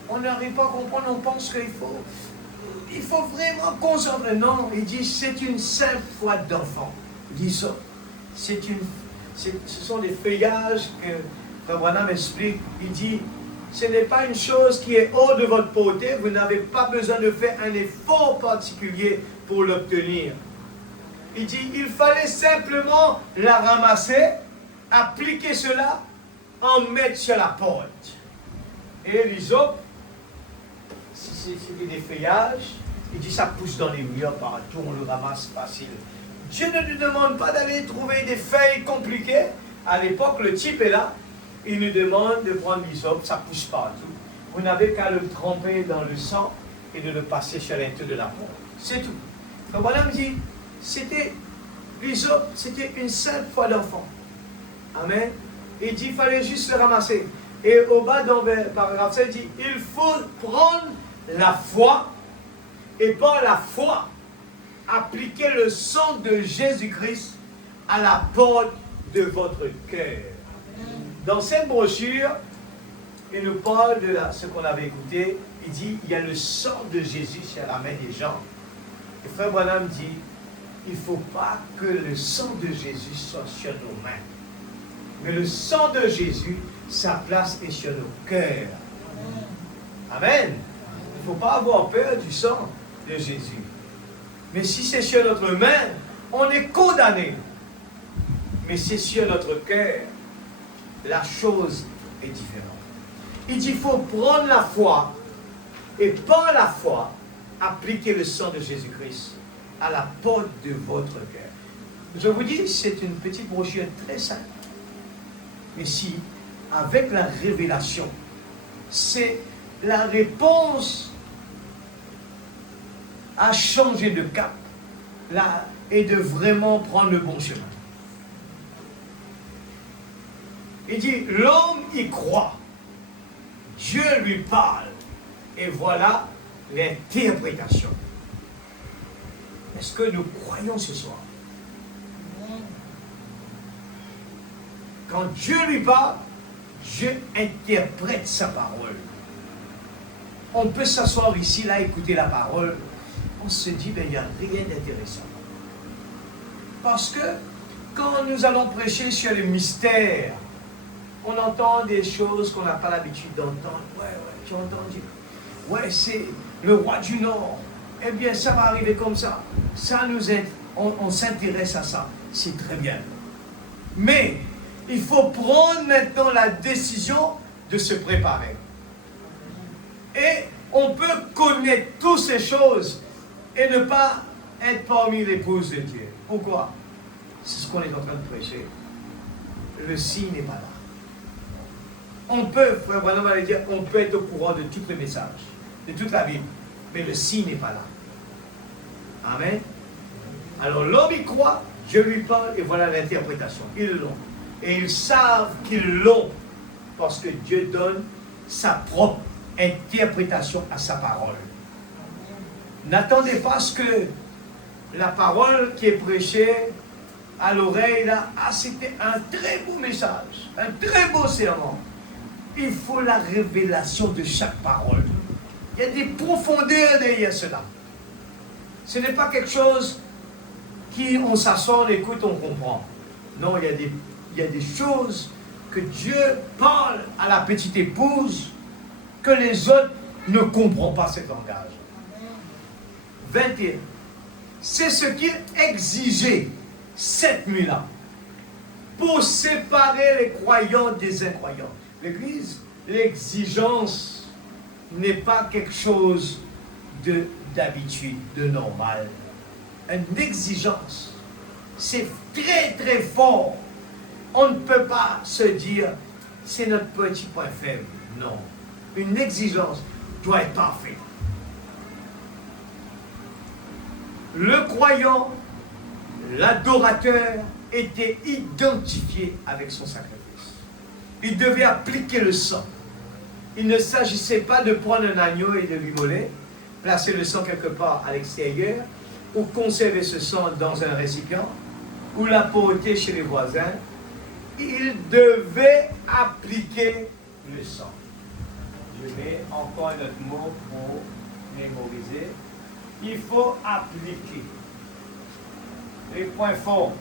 on n'arrive pas à comprendre, on pense qu'il faut vraiment concentrer. Non, il dit, c'est une simple foi d'enfant. L'hysope, ce sont des feuillages que Frère Branham explique. Il dit, ce n'est pas une chose qui est hors de votre portée, vous n'avez pas besoin de faire un effort particulier pour l'obtenir. Il dit, il fallait simplement la ramasser, appliquer cela, en mettre sur la porte. Et l'hysope, si c'est des feuillages, il dit, ça pousse dans les murs partout, on le ramasse facile. Dieu ne nous demande pas d'aller trouver des feuilles compliquées. À l'époque, le type est là, il nous demande de prendre l'hysope, ça pousse partout. Vous n'avez qu'à le tremper dans le sang et de le passer sur l'intérieur de la porte. C'est tout. Donc voilà, me dit, l'hysope, c'était une simple foi d'enfant. Amen. Il dit, il fallait juste le ramasser. Et au bas, dans le paragraphe 7, il dit, il faut prendre la foi, et par la foi, appliquer le sang de Jésus-Christ à la porte de votre cœur. Dans cette brochure, il nous parle de ce qu'on avait écouté. Il dit, il y a le sang de Jésus sur la main des gens. Et Frère Branham dit, il ne faut pas que le sang de Jésus soit sur nos mains. Mais le sang de Jésus, sa place est sur nos cœurs. Amen. Il ne faut pas avoir peur du sang de Jésus. Mais si c'est sur notre main, on est condamné. Mais c'est sur notre cœur, la chose est différente. Il dit, il faut prendre la foi et par la foi, appliquer le sang de Jésus-Christ à la porte de votre cœur. Je vous dis, c'est une petite brochure très simple. Mais si, avec la révélation, c'est la réponse à changer de cap là, et de vraiment prendre le bon chemin. Il dit, l'homme y croit, Dieu lui parle, et voilà l'interprétation. Est-ce que nous croyons ce soir? Quand Dieu lui parle, Dieu interprète sa parole. On peut s'asseoir ici, là, écouter la parole. On se dit, ben, il n'y a rien d'intéressant. Parce que quand nous allons prêcher sur les mystères, on entend des choses qu'on n'a pas l'habitude d'entendre. Ouais, tu as entendu? Ouais, c'est le roi du Nord. Eh bien, ça va arriver comme ça. Ça nous aide. On s'intéresse à ça. C'est très bien. Mais il faut prendre maintenant la décision de se préparer. Et on peut connaître toutes ces choses et ne pas être parmi l'épouse de Dieu. Pourquoi? C'est ce qu'on est en train de prêcher. Le signe n'est pas là. On peut, Frère Branham va dire, on peut être au courant de tous les messages, de toute la Bible, mais le signe n'est pas là. Amen. Alors l'homme y croit, Dieu lui parle, et voilà l'interprétation. Ils l'ont. Et ils savent qu'ils l'ont, parce que Dieu donne sa propre interprétation à sa parole. N'attendez pas ce que la parole qui est prêchée à l'oreille, là, c'était un très beau message, un très beau sermon. Il faut la révélation de chaque parole. Il y a des profondeurs derrière cela. Ce n'est pas quelque chose qui, on s'assoit, on écoute, on comprend. Non, il y a des choses que Dieu parle à la petite épouse que les autres ne comprennent pas ce langage. 21. C'est ce qu'il exigeait cette nuit-là pour séparer les croyants des incroyants. L'Église, l'exigence n'est pas quelque chose d'habitude, de normal. Une exigence, c'est très très fort. On ne peut pas se dire, c'est notre petit point faible. Non. Une exigence doit être parfaite. Le croyant, l'adorateur, était identifié avec son sacrifice. Il devait appliquer le sang. Il ne s'agissait pas de prendre un agneau et de l'immoler, placer le sang quelque part à l'extérieur ou conserver ce sang dans un récipient, ou l'apporter chez les voisins, il devait appliquer le sang. Je mets encore un autre mot pour mémoriser. Il faut appliquer. Les points forts.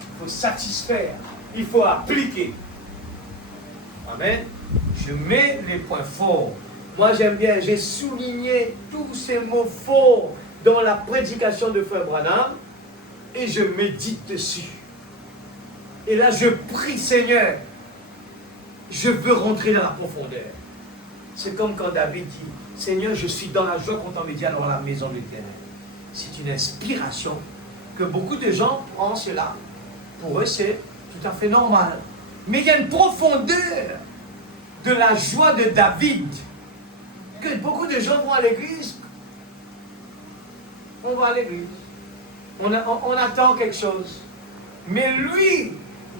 Il faut satisfaire. Il faut appliquer. Amen. Je mets les points forts. Moi j'aime bien, j'ai souligné tous ces mots forts dans la prédication de Frère Branham et je médite dessus. Et là je prie, Seigneur, je veux rentrer dans la profondeur. C'est comme quand David dit, Seigneur, je suis dans la joie contemplative dans la maison de l'Éternel. C'est une inspiration que beaucoup de gens prennent cela. Pour eux, c'est tout à fait normal. Mais il y a une profondeur de la joie de David que beaucoup de gens vont à l'église. On va à l'église. On attend quelque chose. Mais lui,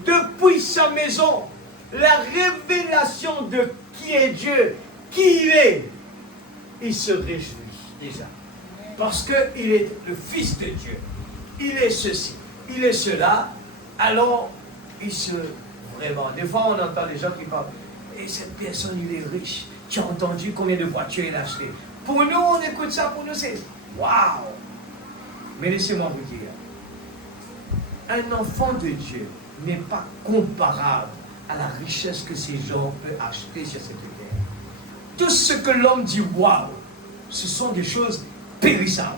depuis sa maison, la révélation de qui est Dieu, qui il est, il se réjouit déjà. Parce qu'il est le Fils de Dieu. Il est ceci, il est cela. Alors, il se... Vraiment, des fois on entend des gens qui parlent. Et cette personne, il est riche. Tu as entendu combien de voitures il a acheté? Pour nous, on écoute ça, pour nous, c'est waouh! Mais laissez-moi vous dire, un enfant de Dieu n'est pas comparable à la richesse que ces gens peuvent acheter sur cette terre. Tout ce que l'homme dit waouh, ce sont des choses périssables.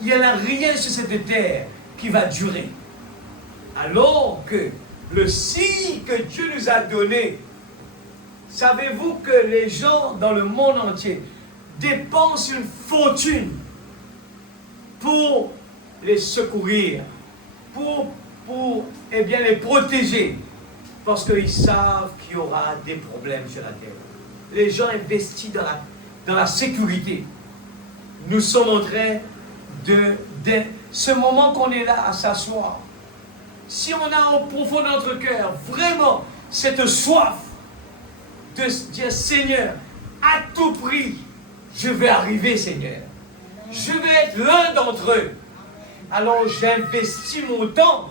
Il n'y en a rien sur cette terre qui va durer. Alors que le signe que Dieu nous a donné, savez-vous que les gens dans le monde entier dépensent une fortune pour les secourir, pour eh bien, les protéger, parce qu'ils savent qu'il y aura des problèmes sur la terre. Les gens investissent dans la sécurité. Nous sommes en train de ce moment qu'on est là à s'asseoir. Si on a au profond de notre cœur vraiment cette soif de dire Seigneur, à tout prix, je vais arriver Seigneur. Je vais être l'un d'entre eux. Alors j'investis mon temps.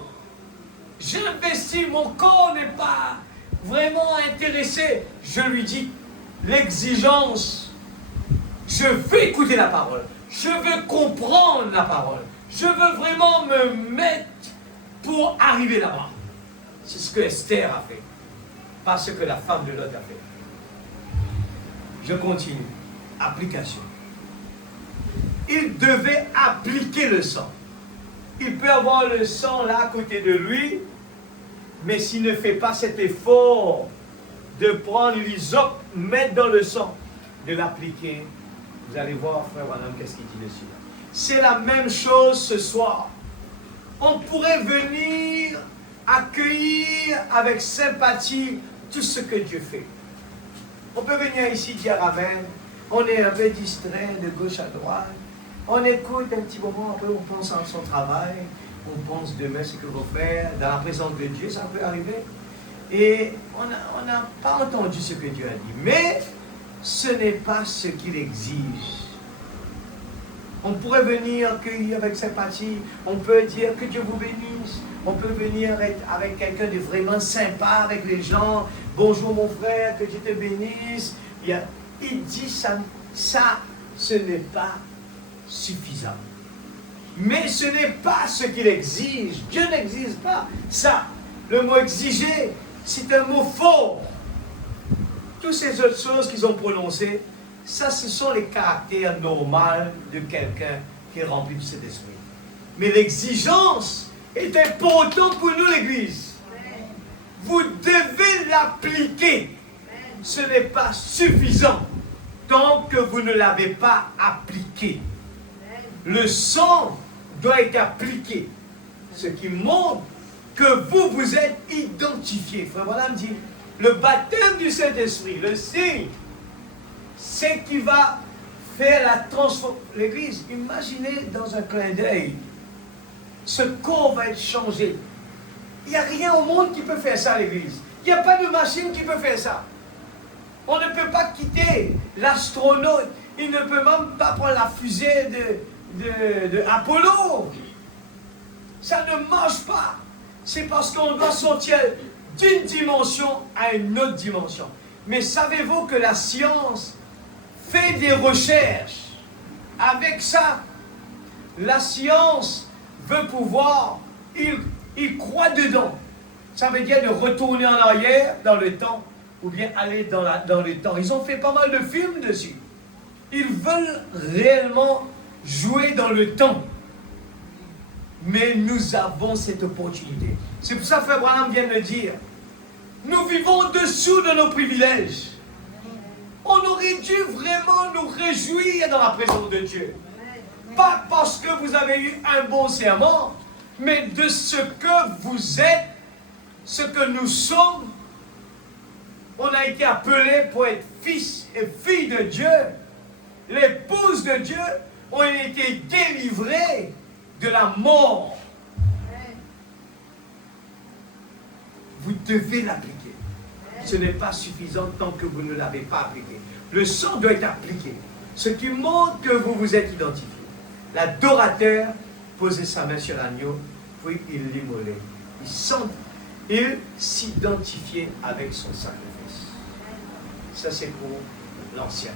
J'investis, mon corps n'est pas vraiment intéressé. Je lui dis l'exigence. Je veux écouter la parole. Je veux comprendre la parole. Je veux vraiment me mettre pour arriver là-bas. C'est ce que Esther a fait. Pas ce que la femme de Lot a fait. Je continue. Application. Il devait appliquer le sang. Il peut avoir le sang là à côté de lui, mais s'il ne fait pas cet effort de prendre l'hysope, mettre dans le sang, de l'appliquer, vous allez voir, frère Branham, qu'est-ce qu'il dit dessus. C'est la même chose ce soir. On pourrait venir accueillir avec sympathie tout ce que Dieu fait. On peut venir ici dire Amen. On est un peu distrait de gauche à droite. On écoute un petit moment, après on pense à son travail. On pense demain ce qu'il va faire. Dans la présence de Dieu, ça peut arriver. Et on n'a pas entendu ce que Dieu a dit. Mais ce n'est pas ce qu'il exige. On pourrait venir accueillir avec sympathie. On peut dire que Dieu vous bénisse. On peut venir être avec quelqu'un de vraiment sympa avec les gens. Bonjour mon frère, que Dieu te bénisse. Il dit ça, ce n'est pas suffisant. Mais ce n'est pas ce qu'il exige. Dieu n'exige pas ça. Le mot exiger, c'est un mot fort. Toutes ces autres choses qu'ils ont prononcées, ça, ce sont les caractères normaux de quelqu'un qui est rempli de cet esprit. Mais l'exigence est importante pour nous, l'Église. Vous devez l'appliquer. Ce n'est pas suffisant tant que vous ne l'avez pas appliqué. Le sang doit être appliqué. Ce qui montre que vous êtes identifié. Frère Branham dit, le baptême du Saint-Esprit, le signe, c'est qui va faire la transformation. L'Église, imaginez dans un clin d'œil, ce corps va être changé. Il n'y a rien au monde qui peut faire ça à l'Église. Il n'y a pas de machine qui peut faire ça. On ne peut pas quitter l'astronaute. Il ne peut même pas prendre la fusée de Apollo. Ça ne marche pas. C'est parce qu'on doit sortir d'une dimension à une autre dimension. Mais savez-vous que la science fait des recherches? Avec ça, la science veut pouvoir, il croit dedans. Ça veut dire de retourner en arrière dans le temps, ou bien aller dans le temps. Ils ont fait pas mal de films dessus. Ils veulent réellement jouer dans le temps. Mais nous avons cette opportunité. C'est pour ça que Frère Branham vient de dire, nous vivons en dessous de nos privilèges. On aurait dû vraiment nous réjouir dans la présence de Dieu. Pas parce que vous avez eu un bon serment, mais de ce que vous êtes, ce que nous sommes. On a été appelés pour être fils et filles de Dieu. L'épouse de Dieu ont été délivrées de la mort. Vous devez l'appliquer. Ce n'est pas suffisant tant que vous ne l'avez pas appliqué. Le sang doit être appliqué. Ce qui montre que vous vous êtes identifié. L'adorateur posait sa main sur l'agneau, puis il l'immolait. Il s'identifiait avec son sacrifice. Ça, c'est pour l'ancien.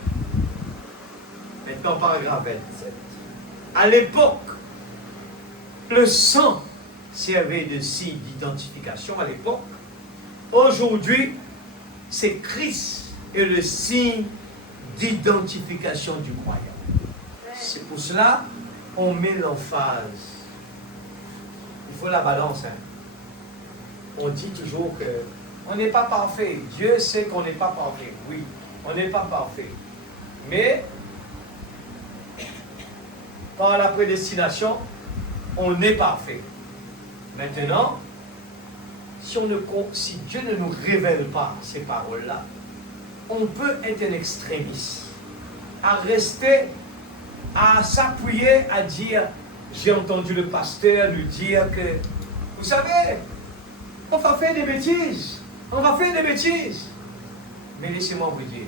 Maintenant, paragraphe 27. À l'époque, le sang servait de signe d'identification à l'époque. Aujourd'hui, c'est Christ et le signe d'identification du croyant. C'est pour cela on met l'emphase. Il faut la balance. On dit toujours qu'on n'est pas parfait. Dieu sait qu'on n'est pas parfait. Oui, on n'est pas parfait. Mais par la prédestination, on est parfait. Maintenant, si Dieu ne nous révèle pas ces paroles-là, on peut être un extrémiste, à rester, à s'appuyer, à dire, j'ai entendu le pasteur lui dire que, vous savez, on va faire des bêtises, Mais laissez-moi vous dire,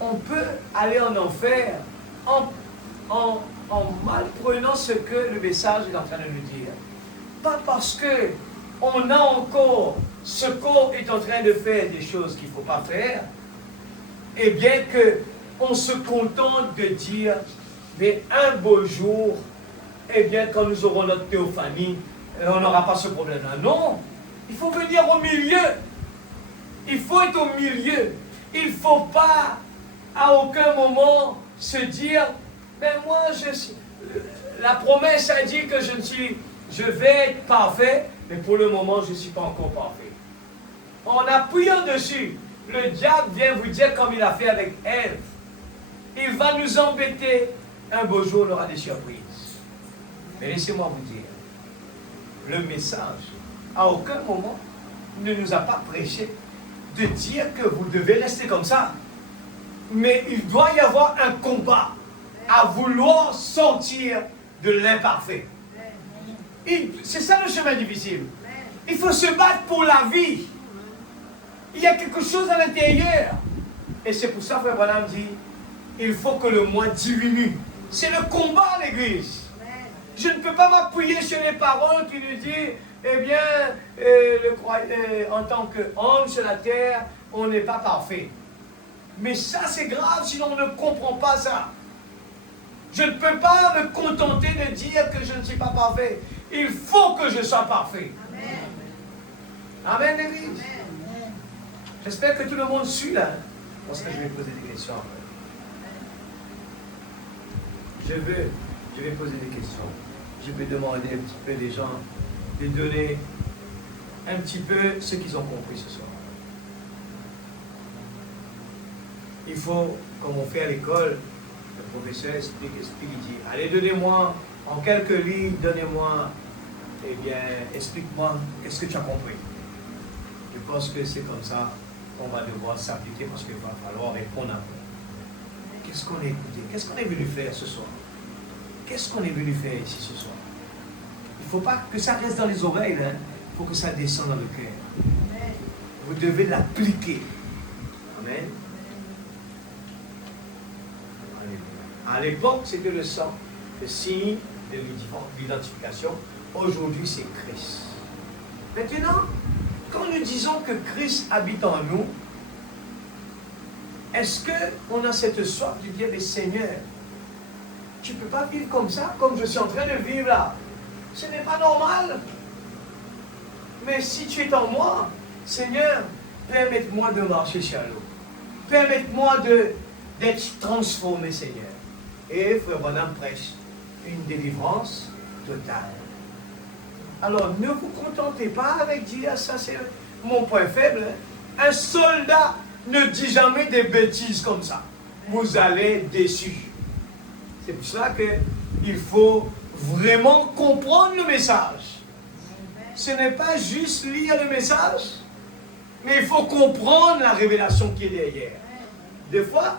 on peut aller en enfer en mal prenant ce que le message est en train de nous dire. Pas parce que on a encore, ce corps est en train de faire des choses qu'il ne faut pas faire, et bien qu'on se contente de dire, mais un beau jour, eh bien quand nous aurons notre théophanie, on n'aura pas ce problème-là. Non, il faut venir au milieu. Il faut être au milieu. Il ne faut pas à aucun moment se dire, ben moi, la promesse a dit que je vais être parfait, mais pour le moment, je ne suis pas encore parfait. En appuyant dessus, le diable vient vous dire comme il a fait avec Ève. Il va nous embêter. Un beau jour, on aura des surprises. Mais laissez-moi vous dire, le message, à aucun moment, ne nous a pas prêché de dire que vous devez rester comme ça. Mais il doit y avoir un combat à vouloir sortir de l'imparfait. C'est ça le chemin difficile. Il faut se battre pour la vie. Il y a quelque chose à l'intérieur. Et c'est pour ça que Frère Branham dit, il faut que le moi diminue. C'est le combat à l'église. Je ne peux pas m'appuyer sur les paroles qui nous disent, eh bien, en tant qu'homme sur la terre, on n'est pas parfait. Mais ça, c'est grave, sinon on ne comprend pas ça. Je ne peux pas me contenter de dire que je ne suis pas parfait. Il faut que je sois parfait. Amen, Amen l'église. J'espère que tout le monde suit là. Parce que je vais poser des questions. Je vais poser des questions. Je vais demander un petit peu des gens de donner un petit peu ce qu'ils ont compris ce soir. Il faut, comme on fait à l'école, le professeur explique, il dit, allez, donnez-moi, en quelques lignes, donnez-moi, eh bien, explique-moi, qu'est-ce que tu as compris. Je pense que c'est comme ça qu'on va devoir s'appliquer parce qu'il va falloir répondre après. Qu'est-ce qu'on a écouté? Qu'est-ce qu'on est venu faire ce soir? Qu'est-ce qu'on est venu faire ici ce soir? Il ne faut pas que ça reste dans les oreilles, hein. Il faut que ça descende dans le cœur. Vous devez l'appliquer. Amen. À l'époque, c'était le sang, le signe de l'identification. Aujourd'hui, c'est Christ. Maintenant, quand nous disons que Christ habite en nous, est-ce qu'on a cette soif de dire, mais Seigneur, tu ne peux pas vivre comme ça, comme je suis en train de vivre là. Ce n'est pas normal. Mais si tu es en moi, Seigneur, permette-moi de marcher sur l'eau. Permette-moi d'être transformé, Seigneur. Et Frère Branham prêche une délivrance totale. Alors, ne vous contentez pas avec dire, ça c'est mon point faible. Un soldat ne dit jamais des bêtises comme ça. Vous allez être déçu. C'est pour cela qu'il faut vraiment comprendre le message. Ce n'est pas juste lire le message, mais il faut comprendre la révélation qui est derrière. Des fois,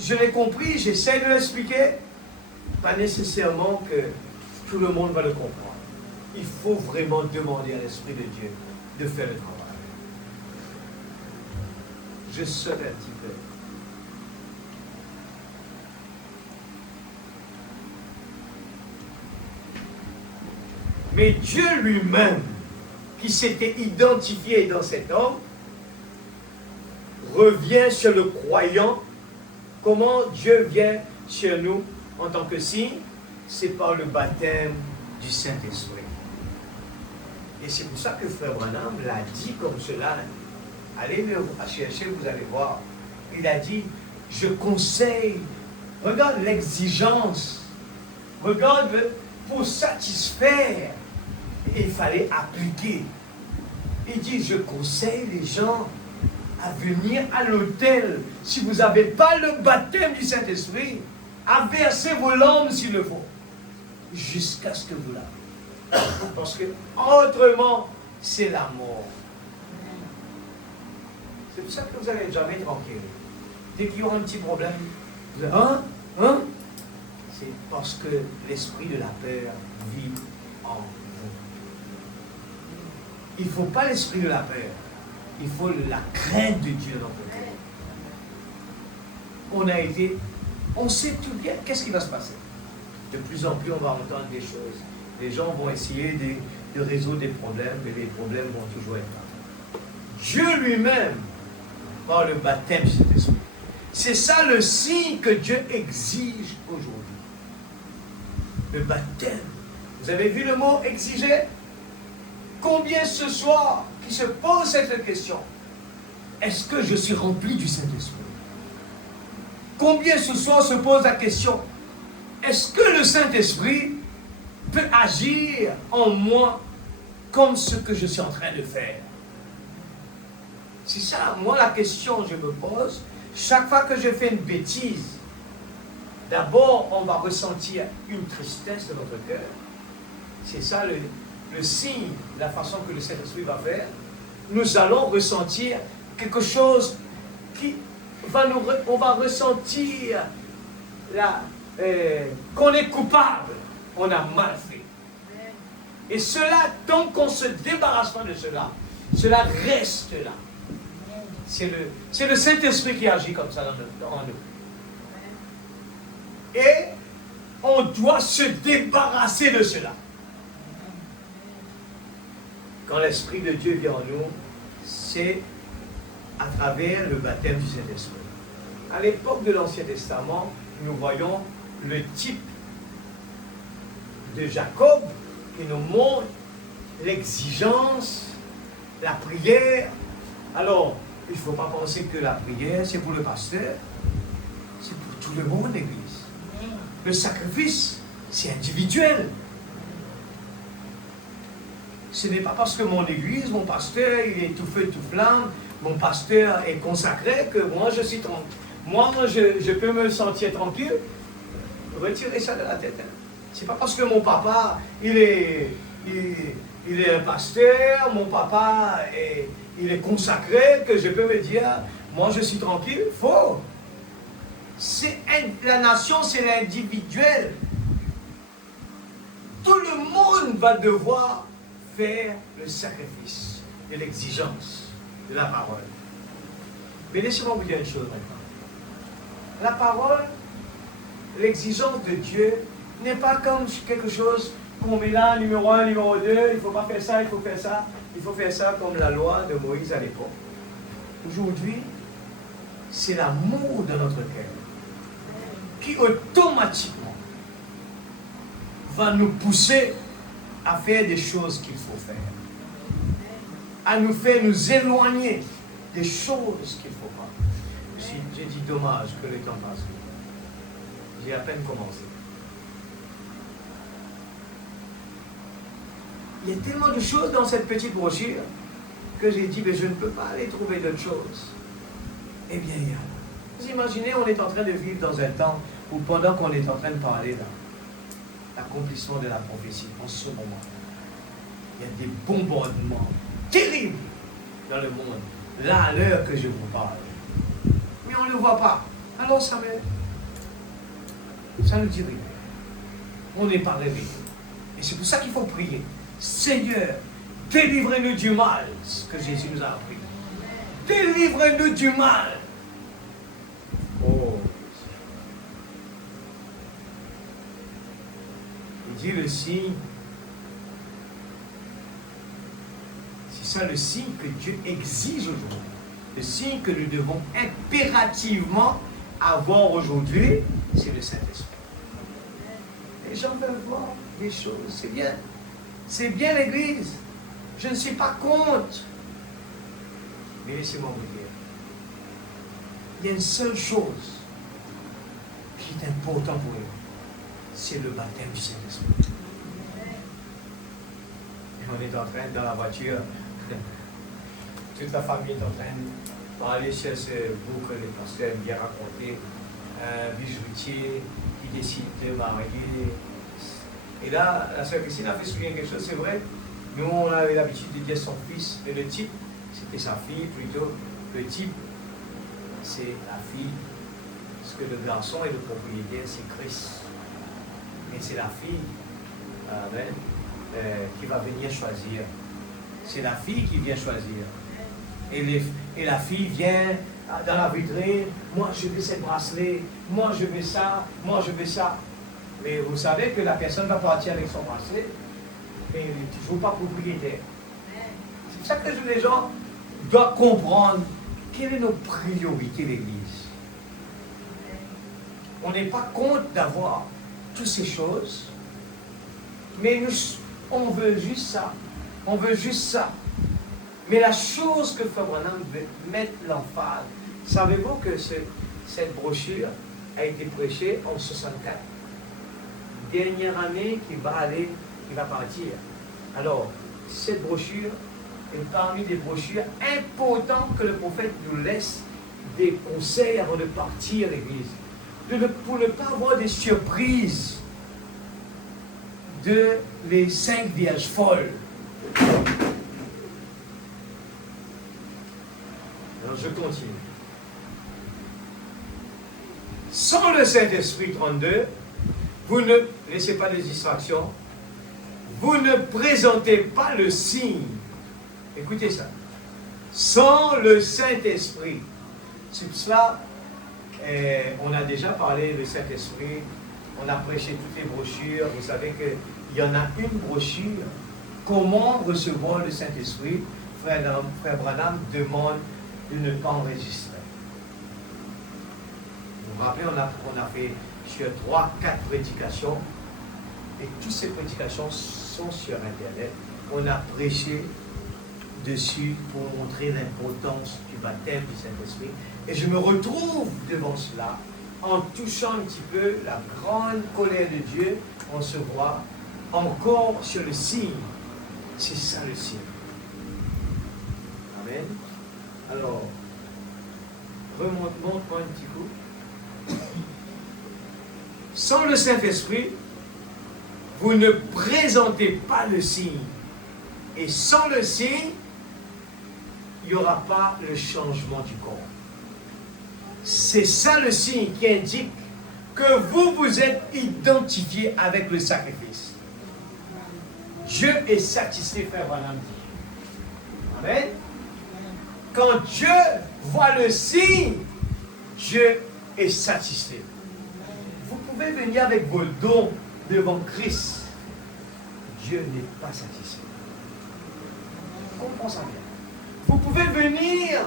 je l'ai compris, j'essaie de l'expliquer, pas nécessairement que tout le monde va le comprendre. Il faut vraiment demander à l'Esprit de Dieu de faire le travail. Je saute un petit peu. Mais Dieu lui-même, qui s'était identifié dans cet homme, revient sur le croyant. Comment Dieu vient sur nous en tant que signe? C'est par le baptême du Saint-Esprit. Et c'est pour ça que Frère Branham l'a dit comme cela. Allez le chercher, vous allez voir. Il a dit, je conseille, regarde l'exigence, regarde pour satisfaire, il fallait appliquer. Il dit, je conseille les gens à venir à l'autel. Si vous n'avez pas le baptême du Saint-Esprit, à verser vos larmes s'il le faut, jusqu'à ce que vous l'avez. Parce que autrement, c'est la mort. C'est pour ça que vous n'allez jamais tranquille. Dès qu'il y aura un petit problème, vous allez, c'est parce que l'esprit de la peur vit en vous. Il ne faut pas l'esprit de la peur. Il faut la crainte de Dieu dans notre cœur. On sait tout bien qu'est-ce qui va se passer. De plus en plus, on va entendre des choses. Les gens vont essayer de résoudre des problèmes, mais les problèmes vont toujours être là. Dieu lui-même, par le baptême de cet esprit. C'est ça le signe que Dieu exige aujourd'hui. Le baptême. Vous avez vu le mot exiger? Combien ce soir qui se pose cette question? Est-ce que je suis rempli du Saint-Esprit? Combien ce soir se pose la question? Est-ce que le Saint-Esprit peut agir en moi comme ce que je suis en train de faire? C'est ça, moi la question que je me pose, chaque fois que je fais une bêtise, d'abord on va ressentir une tristesse dans notre cœur. C'est ça le signe, la façon que le Saint-Esprit va faire. Nous allons ressentir quelque chose qui va on va ressentir qu'on est coupable, on a mal fait. Et cela, tant qu'on ne se débarrasse pas de cela, cela reste là. C'est le Saint-Esprit qui agit comme ça en nous. Et on doit se débarrasser de cela. Quand l'Esprit de Dieu vient en nous, c'est à travers le baptême du Saint-Esprit. À l'époque de l'Ancien Testament, nous voyons le type de Jacob qui nous montre l'exigence, la prière. Alors, il ne faut pas penser que la prière, c'est pour le pasteur, c'est pour tout le monde, l'Église. Le sacrifice, c'est individuel. Ce n'est pas parce que mon Église, mon pasteur, il est tout feu, tout flamme, mon pasteur est consacré que moi, je suis tranquille. Moi, je peux me sentir tranquille. Retirez ça de la tête. C'est pas parce que mon papa, il est un pasteur, mon papa il est consacré que je peux me dire, moi je suis tranquille. Faux. La nation, c'est l'individuel. Tout le monde va devoir faire le sacrifice de l'exigence de la parole. Mais laissez-moi vous dire une chose maintenant. La parole, l'exigence de Dieu n'est pas comme quelque chose qu'on met là, numéro 1, numéro 2, il ne faut pas faire ça, il faut faire ça. Il faut faire ça comme la loi de Moïse à l'époque. Aujourd'hui, c'est l'amour de notre cœur qui automatiquement va nous pousser à faire des choses qu'il faut faire. À nous faire nous éloigner des choses qu'il ne faut pas. J'ai dit dommage que le temps passe. J'ai à peine commencé. Il y a tellement de choses dans cette petite brochure que j'ai dit, mais je ne peux pas aller trouver d'autres choses. Eh bien, il y a. Vous imaginez, on est en train de vivre dans un temps où pendant qu'on est en train de parler là, l'accomplissement de la prophétie, en ce moment, il y a des bombardements terribles dans le monde, là à l'heure que je vous parle. Mais on ne le voit pas. Alors ça nous dit rien. On n'est pas réveillé. Et c'est pour ça qu'il faut prier. Seigneur, délivrez-nous du mal, ce que Jésus nous a appris. Délivrez-nous du mal. Oh. Il dit le signe. C'est ça le signe que Dieu exige aujourd'hui. Le signe que nous devons impérativement avoir aujourd'hui, c'est le Saint-Esprit. Les gens veulent voir des choses, c'est bien. C'est bien l'Église. Je ne suis pas contre. Mais laissez-moi vous dire, il y a une seule chose qui est importante pour nous, c'est le baptême du Saint-Esprit. Et on est en train, dans la voiture, toute la famille est en train d'aller chez ce bout que les pasteurs aiment bien raconter, un bijoutier qui décide de marier. Et là, la sœur Christine a fait souligner quelque chose, c'est vrai. Nous, on avait l'habitude de dire son fils, mais le type, c'était sa fille plutôt. Le type, c'est la fille. Parce que le garçon et le propriétaire, c'est Christ. Mais c'est la fille qui va venir choisir. C'est la fille qui vient choisir. Et la fille vient dans la vitrine. Moi, je veux ces bracelets. Moi, je veux ça. Moi, je veux ça. Mais vous savez que la personne va partir avec son bracelet, mais il n'est toujours pas propriétaire. C'est ça que les gens doivent comprendre. Quelles sont nos priorités, l'Église? On n'est pas contre d'avoir toutes ces choses, mais on veut juste ça. On veut juste ça. Mais la chose que Frère Branham veut mettre l'emphase, savez-vous que cette brochure a été prêchée en 64? Dernière année qui va partir. Alors, cette brochure est parmi des brochures importantes que le prophète nous laisse des conseils avant de partir à l'Église. Pour ne pas avoir des surprises de les 5 vierges folles. Alors, je continue. Sans le Saint-Esprit 32, vous ne laissez pas de distraction. Vous ne présentez pas le signe. Écoutez ça. Sans le Saint-Esprit. C'est cela, on a déjà parlé du Saint-Esprit. On a prêché toutes les brochures. Vous savez qu'il y en a une brochure. Comment recevoir le Saint-Esprit? Frère Branham demande de ne pas enregistrer. Vous vous rappelez, on a fait sur 3-4 prédications, et toutes ces prédications sont sur Internet. On a prêché dessus pour montrer l'importance du baptême du Saint-Esprit. Et je me retrouve devant cela, en touchant un petit peu la grande colère de Dieu, on se voit encore sur le signe. C'est ça le signe. Amen. Alors, montre-moi un petit coup. Sans le Saint-Esprit, vous ne présentez pas le signe. Et sans le signe, il n'y aura pas le changement du corps. C'est ça le signe qui indique que vous vous êtes identifié avec le sacrifice. Dieu est satisfait, Frère Branham dit. Amen. Quand Dieu voit le signe, Dieu est satisfait. Vous pouvez venir avec vos dons devant Christ. Dieu n'est pas satisfait. Comprenez ça bien. Vous pouvez venir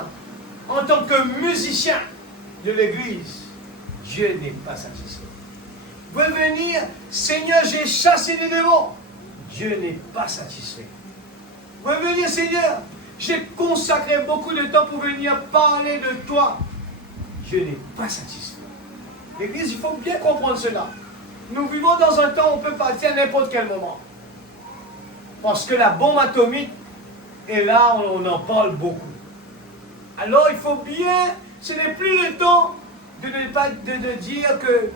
en tant que musicien de l'église. Dieu n'est pas satisfait. Vous pouvez venir, Seigneur, j'ai chassé les démons. Dieu n'est pas satisfait. Vous pouvez venir, Seigneur, j'ai consacré beaucoup de temps pour venir parler de toi. Dieu n'est pas satisfait. L'église, il faut bien comprendre cela. Nous vivons dans un temps où on peut partir à n'importe quel moment. Parce que la bombe atomique est là, on en parle beaucoup. Alors il faut bien, ce n'est plus le temps de dire que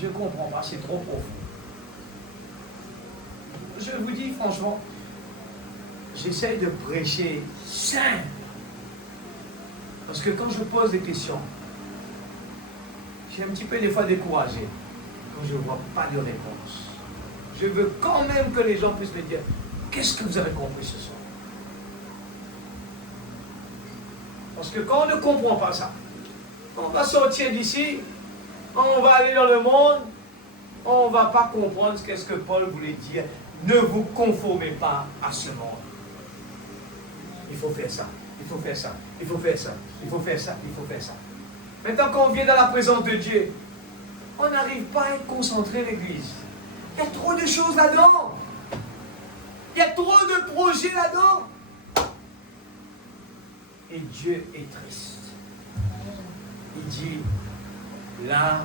je ne comprends pas, c'est trop profond. Je vous dis franchement, j'essaie de prêcher sain. Parce que quand je pose des questions, je suis un petit peu des fois découragé quand je ne vois pas de réponse. Je veux quand même que les gens puissent me dire, qu'est-ce que vous avez compris ce soir? Parce que quand on ne comprend pas ça, on va sortir d'ici, on va aller dans le monde, on ne va pas comprendre ce qu'est-ce que Paul voulait dire. Ne vous conformez pas à ce monde. Il faut faire ça, il faut faire ça, il faut faire ça, il faut faire ça, il faut faire ça. Maintenant, quand on vient dans la présence de Dieu, on n'arrive pas à être concentré l'église. Il y a trop de choses là-dedans. Il y a trop de projets là-dedans. Et Dieu est triste. Il dit, là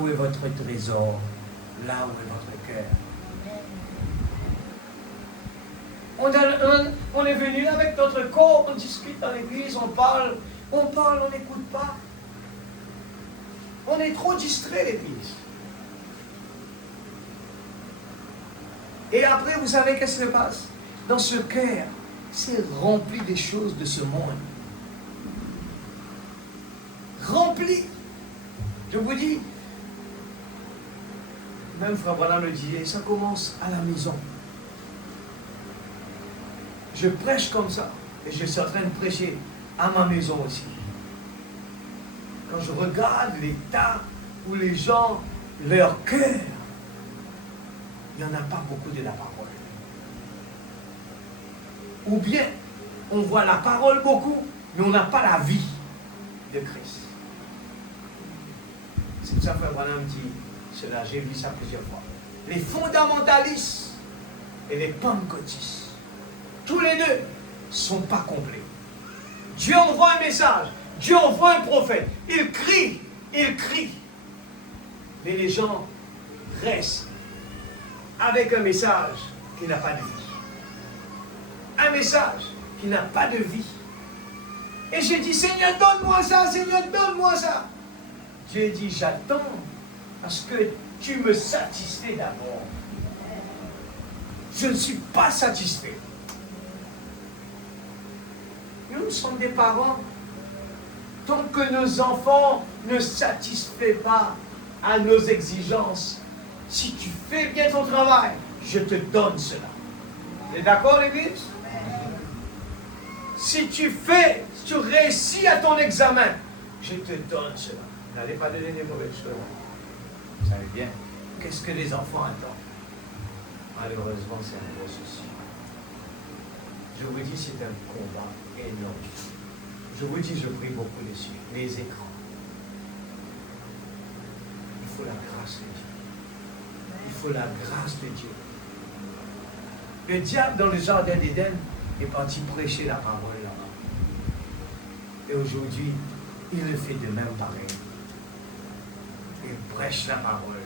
où est votre trésor, là où est votre cœur. On est venu là avec notre corps, on discute dans l'église, on parle, on n'écoute pas. On est trop distrait, l'église. Et après, vous savez qu'est-ce qui se passe? Dans ce cœur, c'est rempli des choses de ce monde. Rempli. Je vous dis, même Frère Branham le disait, ça commence à la maison. Je prêche comme ça, et je suis en train de prêcher à ma maison aussi. Quand je regarde l'état où les gens, leur cœur, il n'y en a pas beaucoup de la parole. Ou bien, on voit la parole beaucoup, mais on n'a pas la vie de Christ. C'est pour ça que Frère Branham dit cela, j'ai vu ça plusieurs fois. Les fondamentalistes et les pentecôtistes, tous les deux, ne sont pas complets. Dieu envoie un message, Dieu envoie un prophète, il crie. Mais les gens restent avec un message qui n'a pas de vie. Un message qui n'a pas de vie. Et j'ai dit, Seigneur, donne-moi ça, Seigneur, donne-moi ça. Dieu dit, j'attends parce que tu me satisfais d'abord. Je ne suis pas satisfait. Nous sommes des parents. Tant que nos enfants ne satisfont pas à nos exigences, si tu fais bien ton travail, je te donne cela. Vous êtes d'accord, l'église? Si tu réussis à ton examen, je te donne cela. N'allez pas donner des mauvaises choses. Vous savez bien, qu'est-ce que les enfants attendent? Malheureusement, c'est un gros souci. Je vous dis, c'est un combat énorme. Je vous dis, je prie beaucoup dessus. Les écrans. Il faut la grâce de Dieu. Il faut la grâce de Dieu. Le diable, dans le jardin d'Éden, est parti prêcher la parole là-bas. Et aujourd'hui, il le fait de même pareil. Il prêche la parole.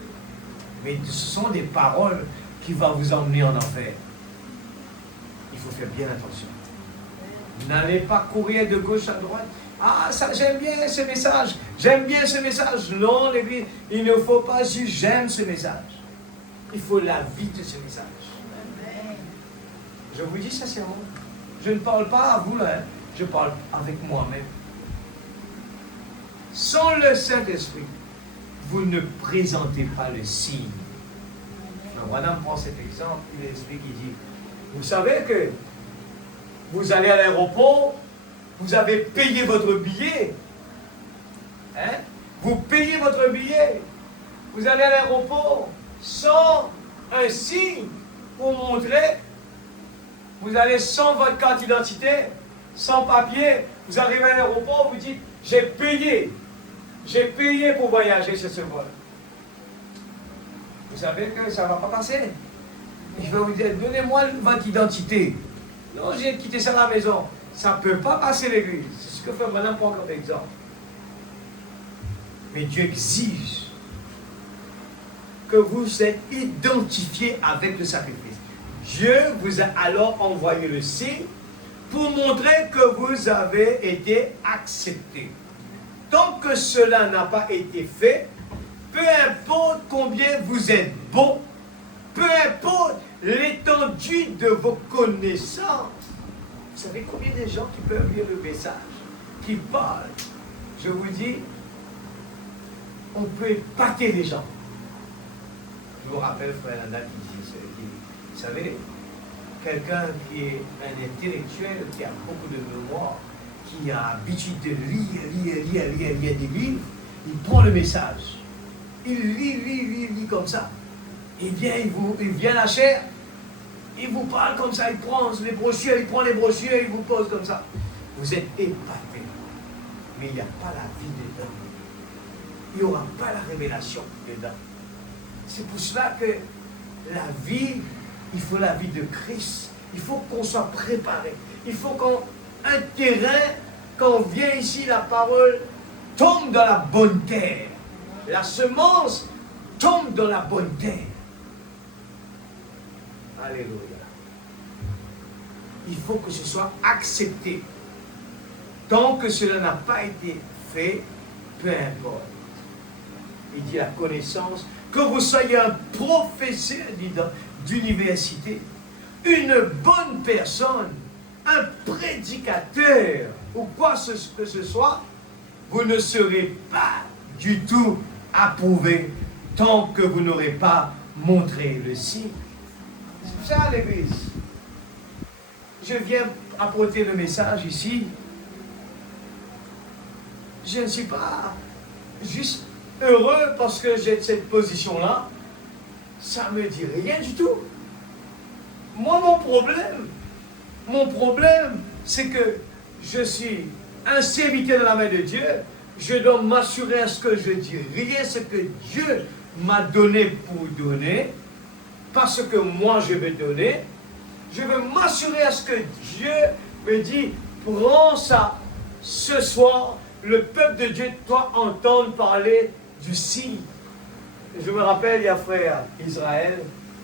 Mais ce sont des paroles qui vont vous emmener en enfer. Il faut faire bien attention. N'allez pas courir de gauche à droite. Ah, ça, j'aime bien ce message. J'aime bien ce message. Non, l'église, il ne faut pas dire j'aime ce message. Il faut la vie de ce message. Je vous dis sincèrement, je ne parle pas à vous là, je parle avec moi-même. Sans le Saint-Esprit, vous ne présentez pas le signe. Madame prend cet exemple, il explique, il dit, vous savez que vous allez à l'aéroport Vous avez payé votre billet. Hein? Vous payez votre billet. Vous allez à l'aéroport sans un signe pour montrer. Vous allez sans votre carte d'identité, sans papier. Vous arrivez à l'aéroport, vous dites, j'ai payé. J'ai payé pour voyager sur ce vol. Vous savez que ça ne va pas passer. Il va vous dire, donnez-moi votre identité. Non, j'ai quitté ça à la maison. Ça ne peut pas passer l'église. C'est ce que fait Madame prend comme exemple. Mais Dieu exige que vous êtes identifié avec le sacrifice. Dieu vous a alors envoyé le signe pour montrer que vous avez été accepté. Tant que cela n'a pas été fait, peu importe combien vous êtes bon, peu importe l'étendue de vos connaissances. Vous savez combien de gens qui peuvent lire le message, qui parlent? Je vous dis, on peut épater les gens. Je vous rappelle, frère Nanda, qui dit, vous savez, quelqu'un qui est un intellectuel, qui a beaucoup de mémoire, qui a l'habitude de lire des livres, il prend le message. Il lit comme ça. Il vient la chair, il vous parle comme ça, il prend les brochures, il vous pose comme ça. Vous êtes épaté. Mais il n'y a pas la vie dedans. Il n'y aura pas la révélation dedans. C'est pour cela que la vie, il faut la vie de Christ. Il faut qu'on soit préparé. Il faut qu'un terrain, quand on vient ici, la parole tombe dans la bonne terre. La semence tombe dans la bonne terre. Alléluia. Il faut que ce soit accepté. Tant que cela n'a pas été fait, peu importe. Il dit la connaissance, que vous soyez un professeur d'université, une bonne personne, un prédicateur, ou quoi que ce soit, vous ne serez pas du tout approuvé tant que vous n'aurez pas montré le signe. C'est pour ça, l'église. Je viens apporter le message ici. Je ne suis pas juste heureux parce que j'ai cette position-là. Ça ne me dit rien du tout. Moi, mon problème, c'est que je suis un serviteur de la main de Dieu. Je dois m'assurer à ce que je dis rien, ce que Dieu m'a donné pour donner, parce que moi je vais donner. Je veux m'assurer à ce que Dieu me dit, prends ça. Ce soir, le peuple de Dieu doit entendre parler du signe. Je me rappelle, il y a un frère Israël,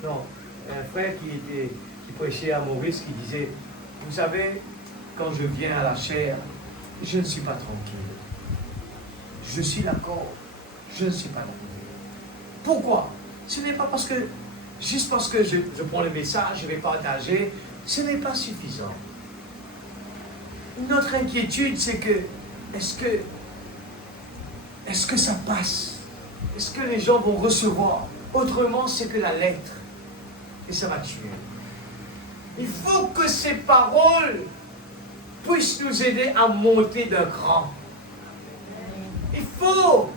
un frère qui prêchait à Maurice, qui disait, vous savez, quand je viens à la chair, je ne suis pas tranquille. Je suis d'accord, je ne suis pas tranquille. Pourquoi? Ce n'est pas parce que, juste parce que je prends le message, je vais partager, ce n'est pas suffisant. Notre inquiétude, c'est que, est-ce que ça passe? Est-ce que les gens vont recevoir? Autrement, c'est que la lettre. Et ça va tuer. Il faut que ces paroles puissent nous aider à monter d'un cran. Il faut.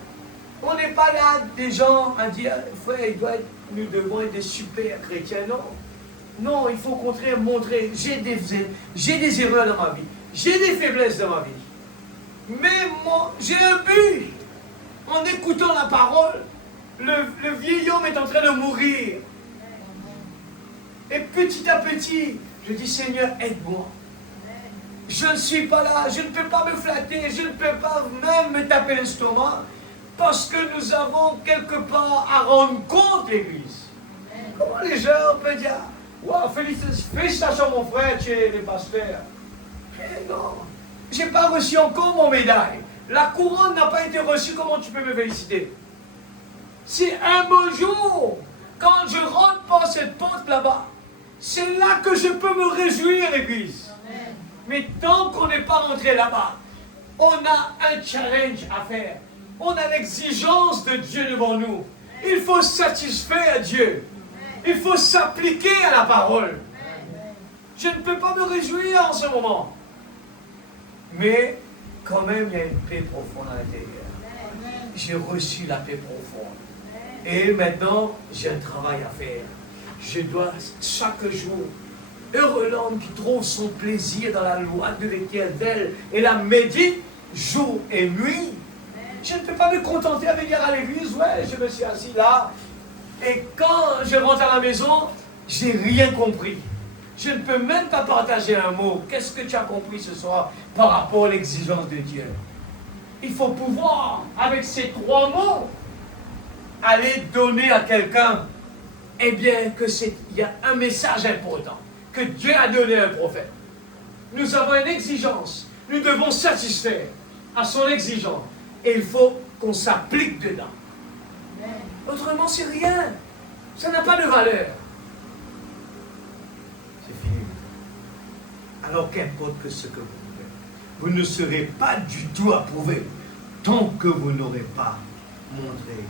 On n'est pas là des gens à dire, frère, nous devons être des super chrétiens. Non. Non, il faut au contraire montrer, j'ai des erreurs dans ma vie. J'ai des faiblesses dans ma vie. Mais j'ai un but. En écoutant la parole, le vieil homme est en train de mourir. Et petit à petit, je dis, Seigneur, aide-moi. Je ne suis pas là, je ne peux pas me flatter, je ne peux pas même me taper l'estomac, parce que nous avons quelque part à rendre compte, l'Église. Comment les gens peuvent dire, wow, félicitations mon frère, tu es le pasteur. Eh non, je n'ai pas reçu encore mon médaille. La couronne n'a pas été reçue, comment tu peux me féliciter? C'est un beau jour, quand je rentre par cette porte là-bas, c'est là que je peux me réjouir, l'Église. Mais tant qu'on n'est pas rentré là-bas, on a un challenge à faire. On a l'exigence de Dieu devant nous. Il faut satisfaire Dieu. Il faut s'appliquer à la parole. Je ne peux pas me réjouir en ce moment. Mais quand même, il y a une paix profonde à l'intérieur. J'ai reçu la paix profonde. Et maintenant, j'ai un travail à faire. Je dois chaque jour, heureux l'homme qui trouve son plaisir dans la loi de l'Éternel et la médite jour et nuit. Je ne peux pas me contenter avec venir à l'église. Ouais, je me suis assis là. Et quand je rentre à la maison, j'ai rien compris. Je ne peux même pas partager un mot. Qu'est-ce que tu as compris ce soir par rapport à l'exigence de Dieu? Il faut pouvoir, avec ces 3 mots, aller donner à quelqu'un, eh bien, il y a un message important que Dieu a donné à un prophète. Nous avons une exigence. Nous devons satisfaire à son exigence. Et il faut qu'on s'applique dedans. Autrement, c'est rien. Ça n'a pas de valeur. C'est fini. Alors qu'importe que ce que vous faites, vous ne serez pas du tout approuvé tant que vous n'aurez pas montré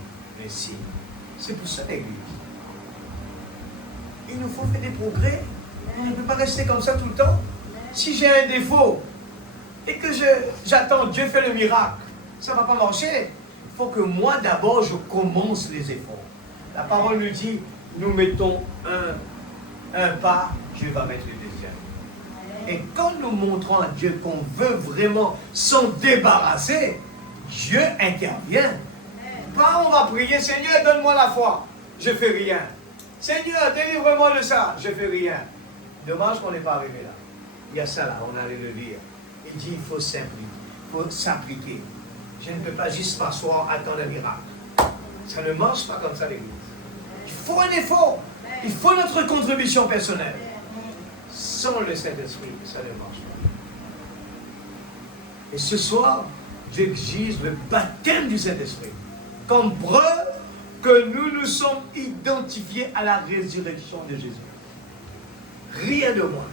un signe. C'est pour ça l'Église. Il nous faut faire des progrès. On ne peut pas rester comme ça tout le temps. Si j'ai un défaut et que j'attends Dieu fait le miracle, ça ne va pas marcher. Il faut que moi d'abord je commence les efforts. La parole nous dit, nous mettons un pas, Dieu va mettre le deuxième. Et quand nous montrons à Dieu qu'on veut vraiment s'en débarrasser, Dieu intervient. Pas on va prier, Seigneur, donne-moi la foi. Je ne fais rien. Seigneur, délivre-moi de ça. Je ne fais rien. Dommage qu'on n'est pas arrivé là. Il y a ça là, on allait le lire. Il dit, il faut s'appliquer. Je ne peux pas juste m'asseoir, attendre un miracle. Ça ne marche pas comme ça l'Église. Il faut un effort. Il faut notre contribution personnelle. Sans le Saint-Esprit, ça ne marche pas. Et ce soir, Dieu exige le baptême du Saint-Esprit. Comme preuve que nous nous sommes identifiés à la résurrection de Jésus. Rien de moins.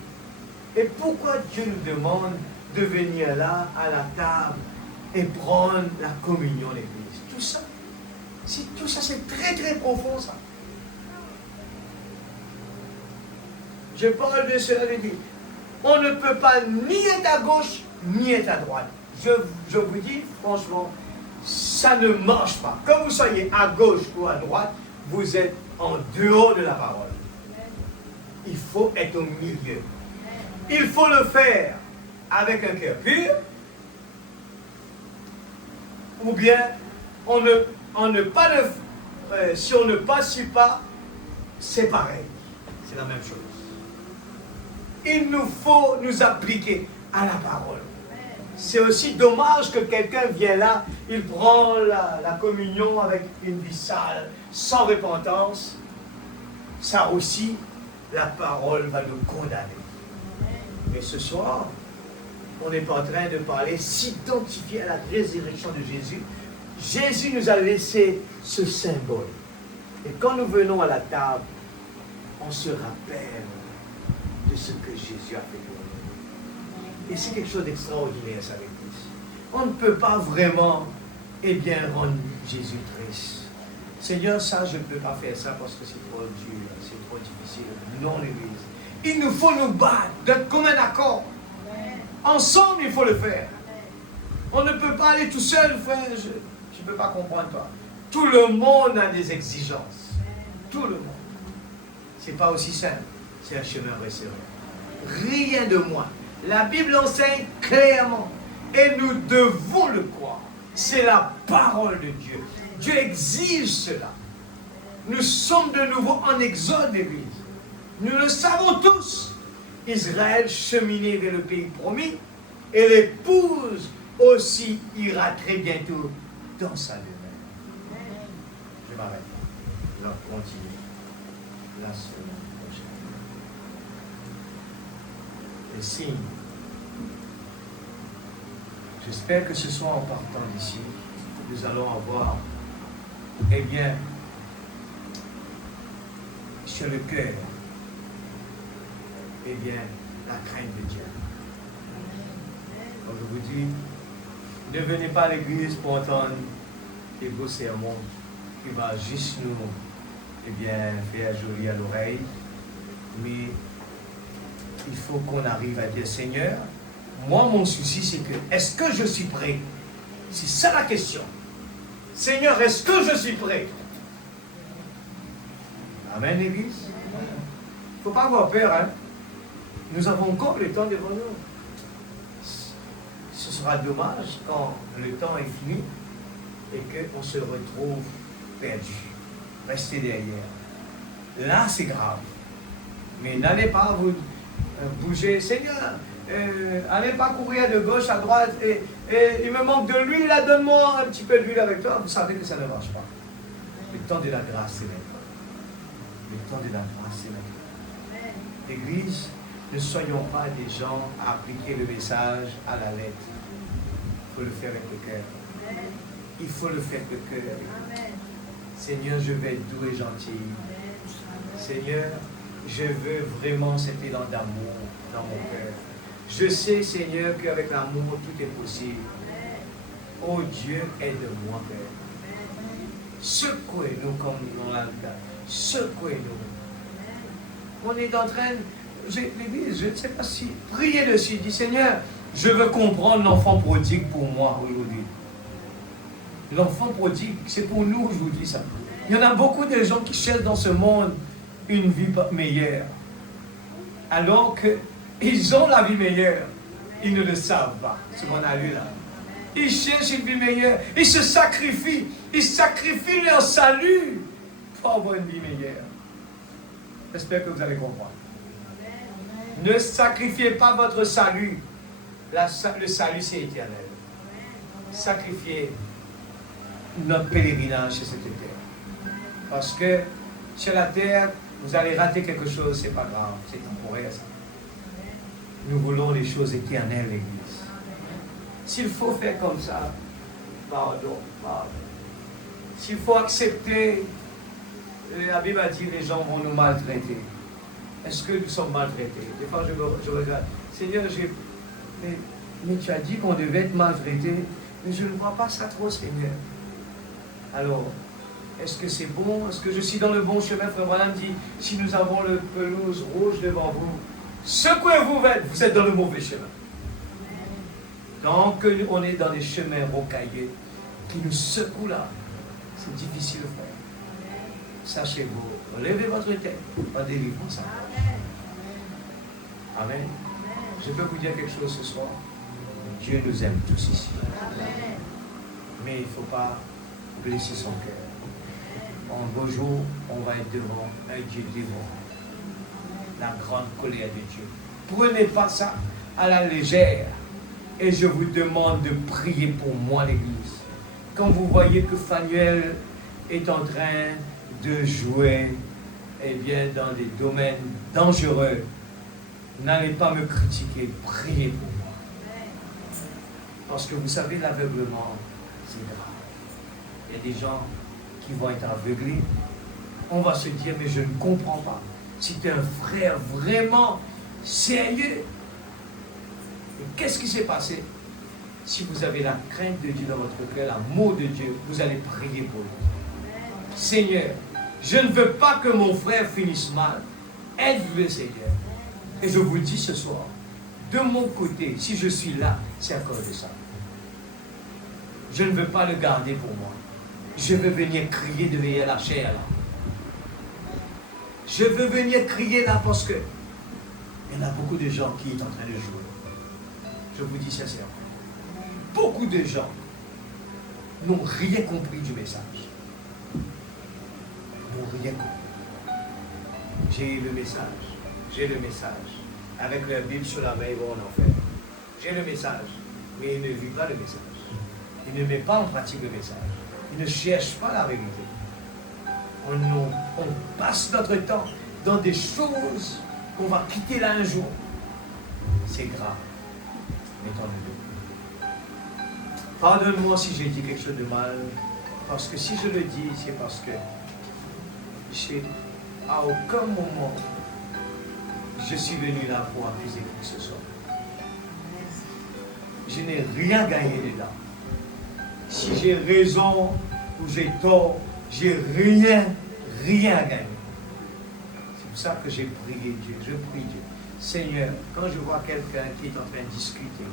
Et pourquoi Dieu nous demande de venir là, à la table, et prendre la communion de l'Église? Tout ça, c'est très très profond, ça. Je parle de cela, je dis, on ne peut pas ni être à gauche, ni être à droite. Je vous dis, franchement, ça ne marche pas. Que vous soyez à gauche ou à droite, vous êtes en dehors de la parole. Il faut être au milieu. Il faut le faire avec un cœur pur, ou bien si on ne passe pas, c'est pareil. C'est la même chose. Il nous faut nous appliquer à la parole. C'est aussi dommage que quelqu'un vient là, il prend la communion avec une vie sale, sans repentance. Ça aussi, la parole va nous condamner. Mais ce soir, on n'est pas en train de parler, s'identifier à la résurrection de Jésus. Jésus nous a laissé ce symbole. Et quand nous venons à la table, on se rappelle de ce que Jésus a fait pour nous. Et c'est quelque chose d'extraordinaire, ça, l'Église. On ne peut pas vraiment, rendre Jésus triste. Seigneur, ça, je ne peux pas faire ça parce que c'est trop dur, c'est trop difficile. Non, l'Église. Il nous faut nous battre, d'être comme un accord. Ensemble, il faut le faire. On ne peut pas aller tout seul, frère. Je ne peux pas comprendre toi. Tout le monde a des exigences. Tout le monde. Ce n'est pas aussi simple. C'est un chemin resserré. Rien de moins. La Bible enseigne clairement. Et nous devons le croire. C'est la parole de Dieu. Dieu exige cela. Nous sommes de nouveau en exode, l'Église. Nous le savons tous. Israël cheminait vers le pays promis. Et l'épouse aussi ira très bientôt dans sa demeure. Je m'arrête. On va continuer la semaine prochaine. Les signes. J'espère que ce soir, en partant d'ici, nous allons avoir, sur le cœur, la crainte de Dieu. Donc je vous dis, ne venez pas à l'église pour entendre des beaux sermons qui vont juste nous, faire joli à l'oreille. Mais il faut qu'on arrive à dire, Seigneur, Moi, mon souci, c'est que, est-ce que je suis prêt? C'est ça la question. Seigneur, est-ce que je suis prêt? Amen, l'Église. Il ne faut pas avoir peur, hein. Nous avons encore le temps devant nous. Ce sera dommage quand le temps est fini et qu'on se retrouve perdu. Restez derrière. Là, c'est grave. Mais n'allez pas vous bouger. Seigneur, allez pas courir de gauche à droite et il me manque de l'huile, là, donne-moi un petit peu d'huile avec toi. Vous savez que ça ne marche pas. Le temps de la grâce, c'est maintenant. Le temps de la grâce, c'est maintenant. Église, ne soyons pas des gens à appliquer le message à la lettre. Il faut le faire avec le cœur. Il faut le faire avec le cœur. Seigneur, je veux être doux et gentil. Seigneur, je veux vraiment cet élan d'amour dans mon cœur. Je sais, Seigneur, qu'avec l'amour, tout est possible. Oh Dieu, aide-moi, Père. Secouez-nous comme dans l'altar. Secouez-nous. On est en train, l'Église, je ne sais pas si, priez dessus, dit Seigneur, je veux comprendre l'enfant prodigue pour moi aujourd'hui. L'enfant prodigue, c'est pour nous, je vous dis ça. Il y en a beaucoup de gens qui cherchent dans ce monde une vie meilleure. Alors qu'ils ont la vie meilleure, ils ne le savent pas, ce qu'on a lu là. Ils cherchent une vie meilleure, ils se sacrifient, ils sacrifient leur salut pour avoir une vie meilleure. J'espère que vous allez comprendre. Ne sacrifiez pas votre salut. Le salut, c'est éternel. Sacrifiez notre pèlerinage sur cette terre. Parce que sur la terre, vous allez rater quelque chose, c'est pas grave, c'est temporaire ça. Nous voulons les choses éternelles, l'Église. S'il faut faire comme ça, pardon. S'il faut accepter, la Bible a dit les gens vont nous maltraiter. Est-ce que nous sommes maltraités? Des fois, je regarde. Seigneur, mais tu as dit qu'on devait être maltraité, mais je ne vois pas ça trop, Seigneur. Alors, est-ce que c'est bon? Est-ce que je suis dans le bon chemin? Frère Branham dit, si nous avons le pelouse rouge devant vous, secouez-vous, vous êtes dans le mauvais chemin. Donc, on est dans des chemins rocaillés qui nous secouent là. C'est difficile, frère. Sachez-vous, relevez votre tête en délivrance. Amen. Je peux vous dire quelque chose ce soir. Dieu nous aime tous ici. Mais il ne faut pas blesser son cœur. En beau jour, on va être devant un Dieu dévorant. La grande colère de Dieu. Prenez pas ça à la légère. Et je vous demande de prier pour moi, l'Église. Quand vous voyez que Fanuel est en train de jouer dans des domaines dangereux, n'allez pas me critiquer, priez pour moi. Parce que vous savez, l'aveuglement, c'est grave. Il y a des gens qui vont être aveuglés. On va se dire, mais je ne comprends pas. Si tu es un frère vraiment sérieux, et qu'est-ce qui s'est passé? Si vous avez la crainte de Dieu dans votre cœur, l'amour de Dieu, vous allez prier pour lui. Seigneur, je ne veux pas que mon frère finisse mal. Aide-le, Seigneur. Et je vous dis ce soir, de mon côté, si je suis là, c'est à cause de ça. Je ne veux pas le garder pour moi. Je veux venir crier derrière la chair là. Je veux venir crier là parce que il y en a beaucoup de gens qui sont en train de jouer. Je vous dis sincèrement. Beaucoup de gens n'ont rien compris du message. N'ont rien compris. J'ai le message. Avec la Bible sur la main, ils vont en enfer. J'ai le message, mais ils ne vivent pas le message. Ils ne mettent pas en pratique le message. Ils ne cherchent pas la vérité. On passe notre temps dans des choses qu'on va quitter là un jour. C'est grave. Mettons-le. Pardonne-moi si j'ai dit quelque chose de mal, parce que si je le dis, c'est parce que à aucun moment je suis venu là pour accuser qui que ce soit. Je n'ai rien gagné dedans. Si j'ai raison ou j'ai tort, j'ai rien à gagner. C'est pour ça que j'ai prié Dieu. Je prie Dieu. Seigneur, quand je vois quelqu'un qui est en train de discuter,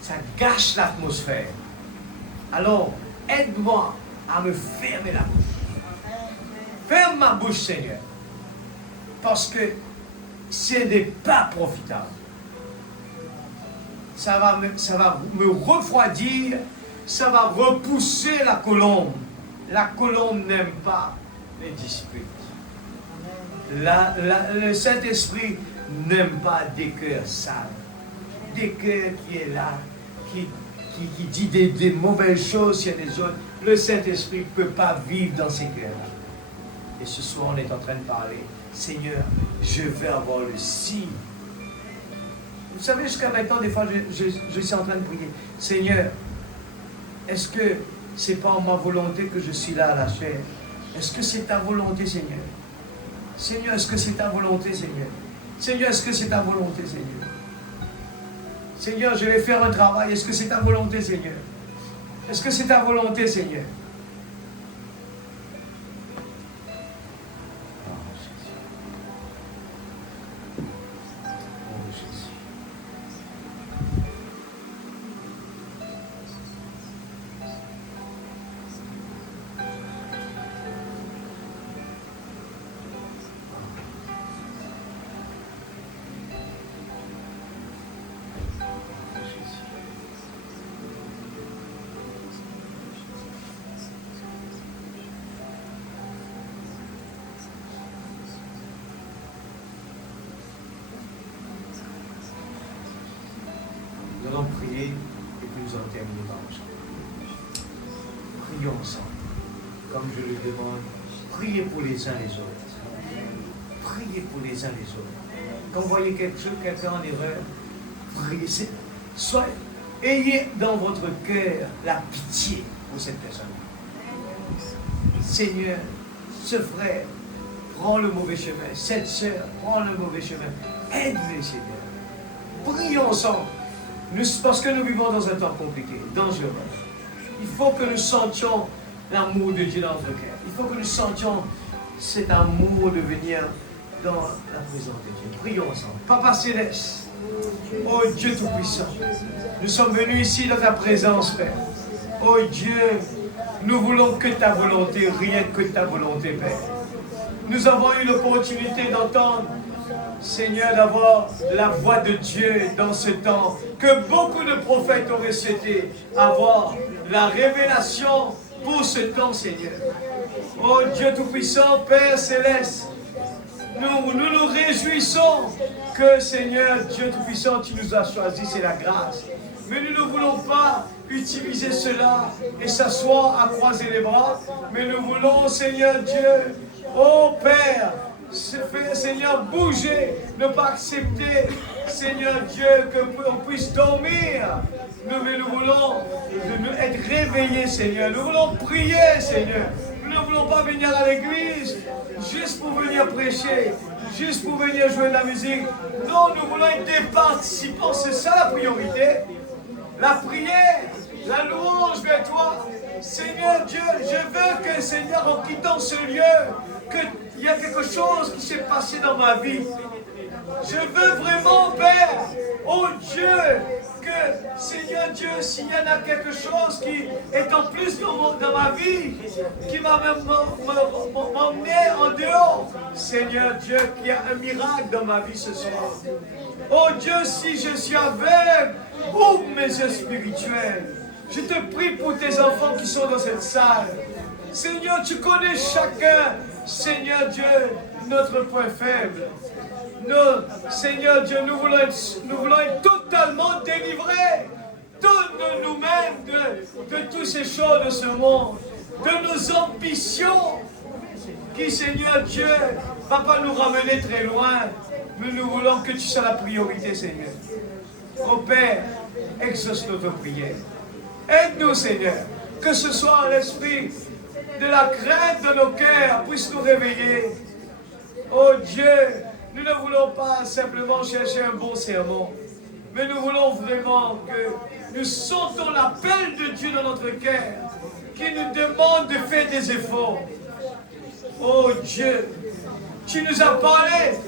ça gâche l'atmosphère. Alors, aide-moi à me fermer la bouche. Ferme ma bouche, Seigneur. Parce que ce n'est pas profitable. Ça va me refroidir, ça va repousser la colombe. La colombe n'aime pas les disputes. Le Saint-Esprit n'aime pas des cœurs sales. Des cœurs qui est là, qui dit des mauvaises choses sur les autres. Le Saint-Esprit ne peut pas vivre dans ces cœurs-là. Et ce soir, on est en train de parler. Seigneur, je veux avoir le si. Vous savez, jusqu'à maintenant, des fois, je suis en train de prier. Seigneur, est-ce que ce n'est pas en ma volonté que je suis là à la chair? Est-ce que c'est ta volonté, Seigneur? Seigneur, est-ce que c'est ta volonté, Seigneur? Seigneur, est-ce que c'est ta volonté, Seigneur? Seigneur, je vais faire un travail. Est-ce que c'est ta volonté, Seigneur? Est-ce que c'est ta volonté, Seigneur? Nous allons prier et puis nous allons terminer par le chant. Prions ensemble. Comme je le demande, priez pour les uns les autres. Priez pour les uns les autres. Quand vous voyez quelqu'un en erreur, priez. Ayez dans votre cœur la pitié pour cette personne. Seigneur, ce frère prend le mauvais chemin. Cette sœur prend le mauvais chemin. Aide-les, Seigneur. Prions ensemble. Parce que nous vivons dans un temps compliqué, dangereux. Il faut que nous sentions l'amour de Dieu dans notre cœur. Il faut que nous sentions cet amour de venir dans la présence de Dieu. Prions ensemble. Papa Céleste, oh Dieu Tout-Puissant, nous sommes venus ici dans ta présence, Père. Oh Dieu, nous voulons que ta volonté, rien que ta volonté, Père. Nous avons eu l'opportunité d'entendre, Seigneur, d'avoir la voix de Dieu dans ce temps, que beaucoup de prophètes auraient souhaité avoir la révélation pour ce temps, Seigneur. Oh Dieu Tout-Puissant, Père Céleste, nous nous réjouissons que, Seigneur, Dieu Tout-Puissant, tu nous as choisis, c'est la grâce. Mais nous ne voulons pas utiliser cela et s'asseoir à croiser les bras, mais nous voulons, Seigneur Dieu, oh Père, Seigneur, bouger, ne pas accepter, Seigneur Dieu, qu'on puisse dormir. Nous voulons être réveillés, Seigneur. Nous voulons prier, Seigneur. Nous ne voulons pas venir à l'église juste pour venir prêcher, juste pour venir jouer de la musique. Non, nous voulons être des participants. C'est ça la priorité. La prière, la louange vers toi. Seigneur Dieu, je veux que, Seigneur, en quittant ce lieu, qu'il y a quelque chose qui s'est passé dans ma vie. Je veux vraiment, Père, oh Dieu, que, Seigneur Dieu, s'il y en a quelque chose qui est en plus dans ma vie, qui m'a emmené en dehors, Seigneur Dieu, qu'il y a un miracle dans ma vie ce soir. Oh Dieu, si je suis aveugle, ouvre mes yeux spirituels. Je te prie pour tes enfants qui sont dans cette salle. Seigneur, tu connais chacun, Seigneur Dieu, notre point faible. Seigneur Dieu, nous voulons être totalement délivrés de nous-mêmes, de toutes ces choses de ce monde, de nos ambitions, qui, Seigneur Dieu, ne va pas nous ramener très loin, mais nous voulons que tu sois la priorité, Seigneur. Oh Père, exauce notre prière. Aide-nous, Seigneur, que ce soit l'esprit de la crainte de nos cœurs puisse nous réveiller. Oh Dieu, nous ne voulons pas simplement chercher un bon sermon, mais nous voulons vraiment que nous sentons l'appel de Dieu dans notre cœur, qui nous demande de faire des efforts. Oh Dieu, tu nous as parlé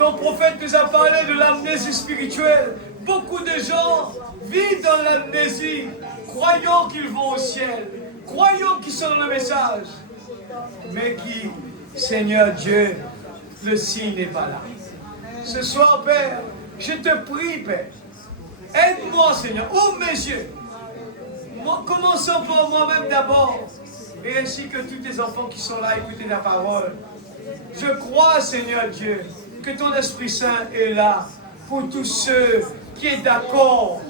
Ton prophète nous a parlé de l'amnésie spirituelle. Beaucoup de gens vivent dans l'amnésie, croyant qu'ils vont au ciel, croyant qu'ils sont dans le message, mais qui, Seigneur Dieu, le signe n'est pas là. Ce soir, Père, je te prie, Père, aide-moi, Seigneur, ouvre mes yeux. Commençons par moi-même d'abord, et ainsi que tous tes enfants qui sont là à écouter la parole. Je crois, Seigneur Dieu, que ton Esprit Saint est là pour tous ceux qui sont d'accord.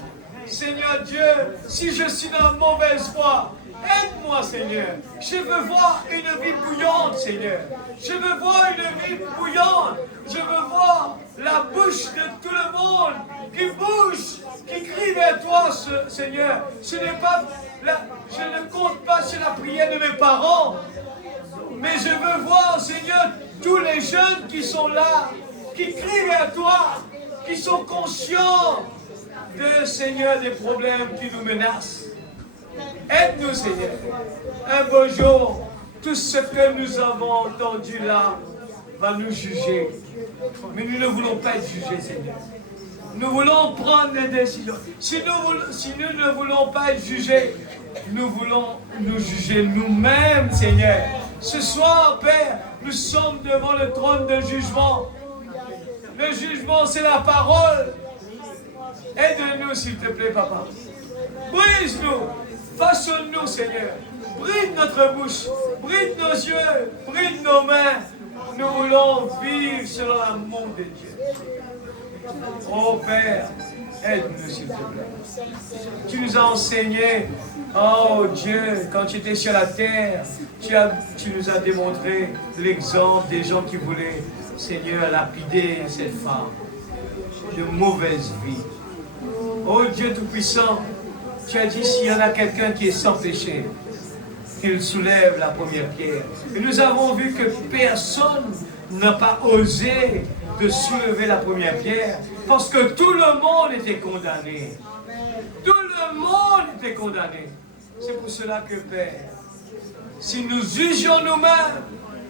Seigneur Dieu, si je suis dans la mauvaise voie, aide-moi, Seigneur. Je veux voir une vie bouillante, Seigneur. Je veux voir une vie bouillante. Je veux voir la bouche de tout le monde qui bouge, qui crie vers toi, Seigneur. Je ne compte pas sur la prière de mes parents, mais je veux voir, Seigneur, tous les jeunes qui sont là, qui crient vers toi, qui sont conscients de, Seigneur, des problèmes qui nous menacent. Aide-nous, Seigneur. Un beau jour, tout ce que nous avons entendu là va nous juger. Mais nous ne voulons pas être jugés, Seigneur. Nous voulons prendre des décisions. Si nous ne voulons pas être jugés, nous voulons nous juger nous-mêmes, Seigneur. Ce soir, Père, nous sommes devant le trône de jugement. Le jugement, c'est la parole. Aide-nous, s'il te plaît, Papa. Brise-nous. Façonne-nous, Seigneur. Bride notre bouche. Bride nos yeux. Bride nos mains. Nous voulons vivre selon l'amour de Dieu. Oh Père, aide-nous, s'il te plaît. Tu nous as enseigné, oh Dieu, quand tu étais sur la terre, tu nous as démontré l'exemple des gens qui voulaient, Seigneur, lapider cette femme de mauvaise vie. Oh Dieu Tout-Puissant, tu as dit s'il y en a quelqu'un qui est sans péché, qu'il soulève la première pierre. Et nous avons vu que personne n'a pas osé de soulever la première pierre parce que tout le monde était condamné. Tout le monde était condamné. C'est pour cela que, Père, si nous jugions nous-mêmes,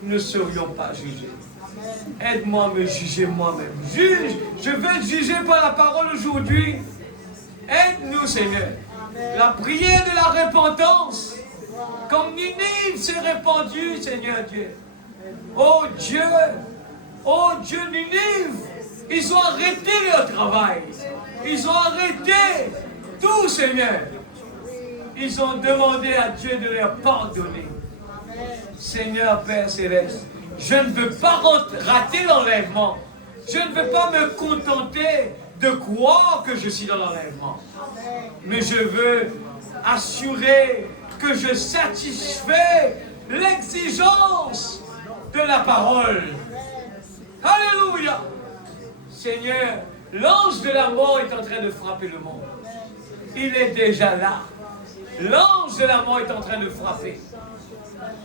nous ne serions pas jugés. Aide-moi à me juger moi-même. Juge, je veux être jugé par la parole aujourd'hui. Aide-nous, Seigneur. La prière de la repentance, comme Ninive s'est répandue, Seigneur Dieu. Oh Dieu, Ninive, ils ont arrêté leur travail. Ils ont arrêté tout, Seigneur. Ils ont demandé à Dieu de leur pardonner. Seigneur Père Céleste, je ne veux pas rater l'enlèvement. Je ne veux pas me contenter de croire que je suis dans l'enlèvement. Mais je veux assurer que je satisfais l'exigence de la parole. Alléluia! Seigneur, l'ange de la mort est en train de frapper le monde. Il est déjà là. L'ange de la mort est en train de frapper.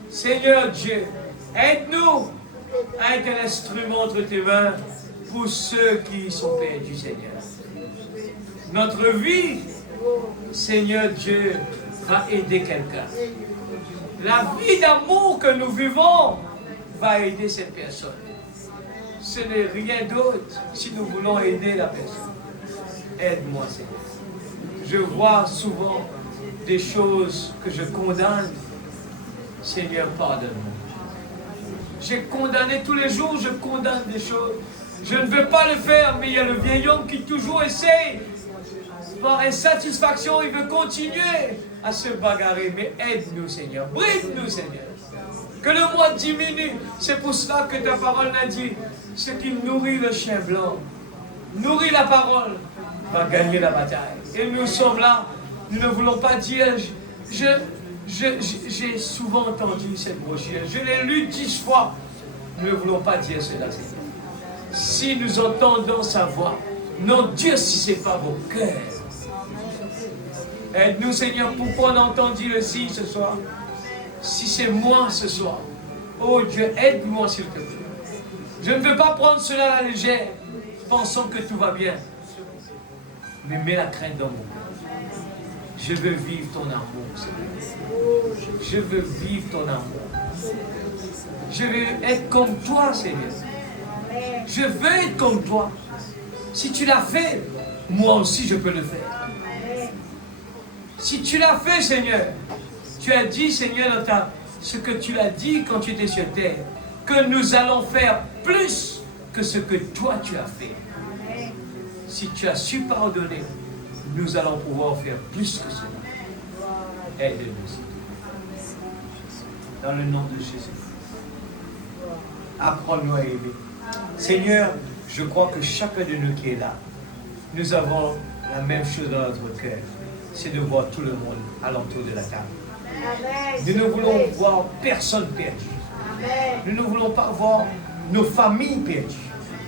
Seigneur Dieu, aide-nous à être un instrument entre tes mains pour ceux qui sont perdus, Seigneur. Notre vie, Seigneur Dieu, va aider quelqu'un. La vie d'amour que nous vivons va aider cette personne. Ce n'est rien d'autre si nous voulons aider la personne. Aide-moi, Seigneur. Je vois souvent des choses que je condamne. Seigneur, pardonne-moi. J'ai condamné tous les jours, je condamne des choses. Je ne veux pas le faire, mais il y a le vieil homme qui toujours essaye. Par insatisfaction, il veut continuer à se bagarrer. Mais aide-nous, Seigneur. Bride-nous, Seigneur. Que le moi diminue. C'est pour cela que ta parole l'a dit. Ce qui nourrit le chien blanc, nourrit la parole, va gagner la bataille. Et nous sommes là. Nous ne voulons pas dire... J'ai souvent entendu cette brochure. Je l'ai lu 10 fois. Nous ne voulons pas dire cela, Seigneur. Si nous entendons sa voix, non Dieu si ce n'est pas vos cœurs. Aide-nous, Seigneur, pourquoi on a entendu le signe ce soir? Si c'est moi ce soir, oh Dieu, aide-moi s'il te plaît. Je ne veux pas prendre cela à la légère, pensant que tout va bien. Mais mets la crainte dans mon cœur. Je veux vivre ton amour, Seigneur. Je veux vivre ton amour. Je veux être comme toi, Seigneur. Je veux être comme toi. Si tu l'as fait, moi aussi je peux le faire. Si tu l'as fait, Seigneur, tu as dit, Seigneur, dans ce que tu l'as dit quand tu étais sur terre, que nous allons faire plus que ce que toi tu as fait. Si tu as su pardonner, nous allons pouvoir faire plus que cela. Aide-nous. Dans le nom de Jésus. Apprends-nous à aimer. Seigneur, je crois que chacun de nous qui est là, nous avons la même chose dans notre cœur. C'est de voir tout le monde alentour de la table. Nous ne voulons voir personne perdu. Nous ne voulons pas voir nos familles perdues.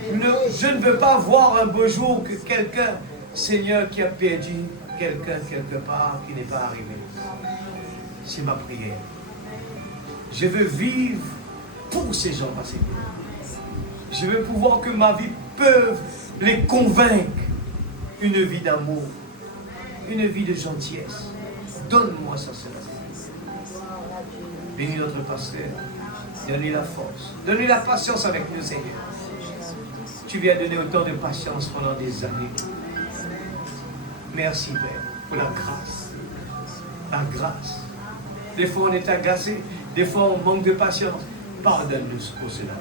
Je ne veux pas voir un beau jour que quelqu'un, Seigneur, qui a perdu quelqu'un quelque part qui n'est pas arrivé. C'est ma prière. Je veux vivre pour ces gens-là, Seigneur. Je veux pouvoir que ma vie peut les convaincre. Une vie d'amour, une vie de gentillesse. Donne-moi ça, cela. Bénis notre pasteur. Donne-lui la force. Donne-lui la patience avec nous, Seigneur. Tu lui as donné autant de patience pendant des années. Merci, Père, pour la grâce. La grâce. Des fois, on est agacé. Des fois, on manque de patience. Pardonne-nous pour cela.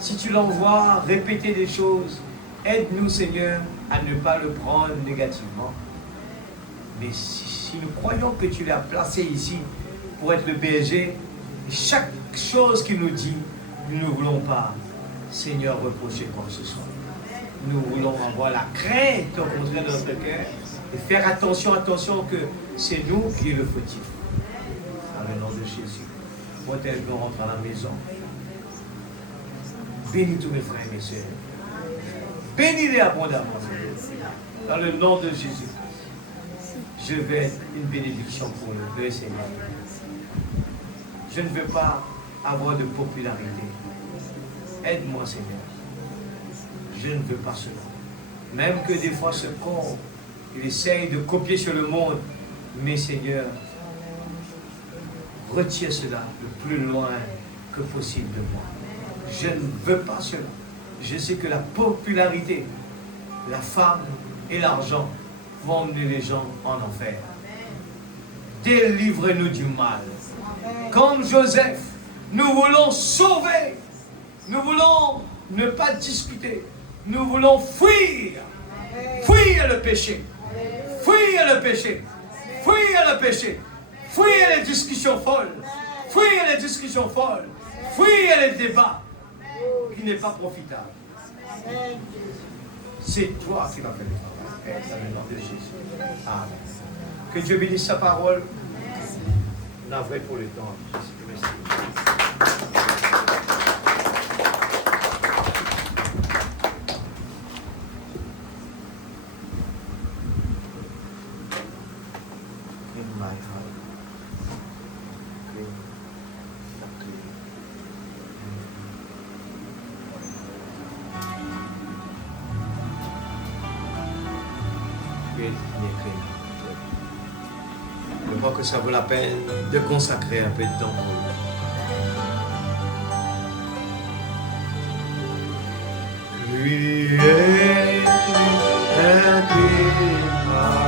Si tu l'envoies répéter des choses, aide-nous, Seigneur, à ne pas le prendre négativement. Mais si nous croyons que tu l'as placé ici pour être le berger, chaque chose qu'il nous dit, nous ne voulons pas, Seigneur, reprocher quoi que ce soit. Nous voulons avoir la crainte au contraire de notre cœur et faire attention que c'est nous qui est le fautif. Dans le nom de Jésus, protège-nous, rentre à la maison. Bénis tous mes frères et mes sœurs. Bénis-les abondamment. Dans le nom de Jésus, je vais être une bénédiction pour le Seigneur. Je ne veux pas avoir de popularité. Aide-moi, Seigneur. Je ne veux pas cela. Même que des fois, ce corps, il essaye de copier sur le monde. Mais Seigneur, retire cela le plus loin que possible de moi. Je ne veux pas cela. Je sais que la popularité, la femme et l'argent vont emmener les gens en enfer. Délivrez-nous du mal. Comme Joseph, nous voulons sauver. Nous voulons ne pas discuter. Nous voulons fuir. Fuir le péché. Fuir le péché. Fuir le péché. Fuir les discussions folles. Fuir les discussions folles. Fuir les débats qui n'est pas profitable. C'est toi qui vas faire le travail. Dans le nom de Jésus. Amen. Que Dieu bénisse sa parole. Navré pour le temps. Merci. Je crois que ça vaut la peine de consacrer un peu de temps pour lui. Lui est un climat,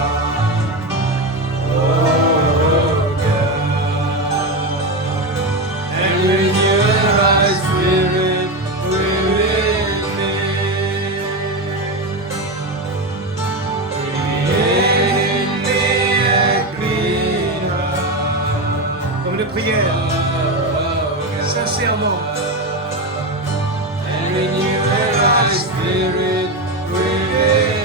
oh God, and renew our spirit within me. Create in me a clean heart. Comme une prière, sincèrement. And renew our spirit within me.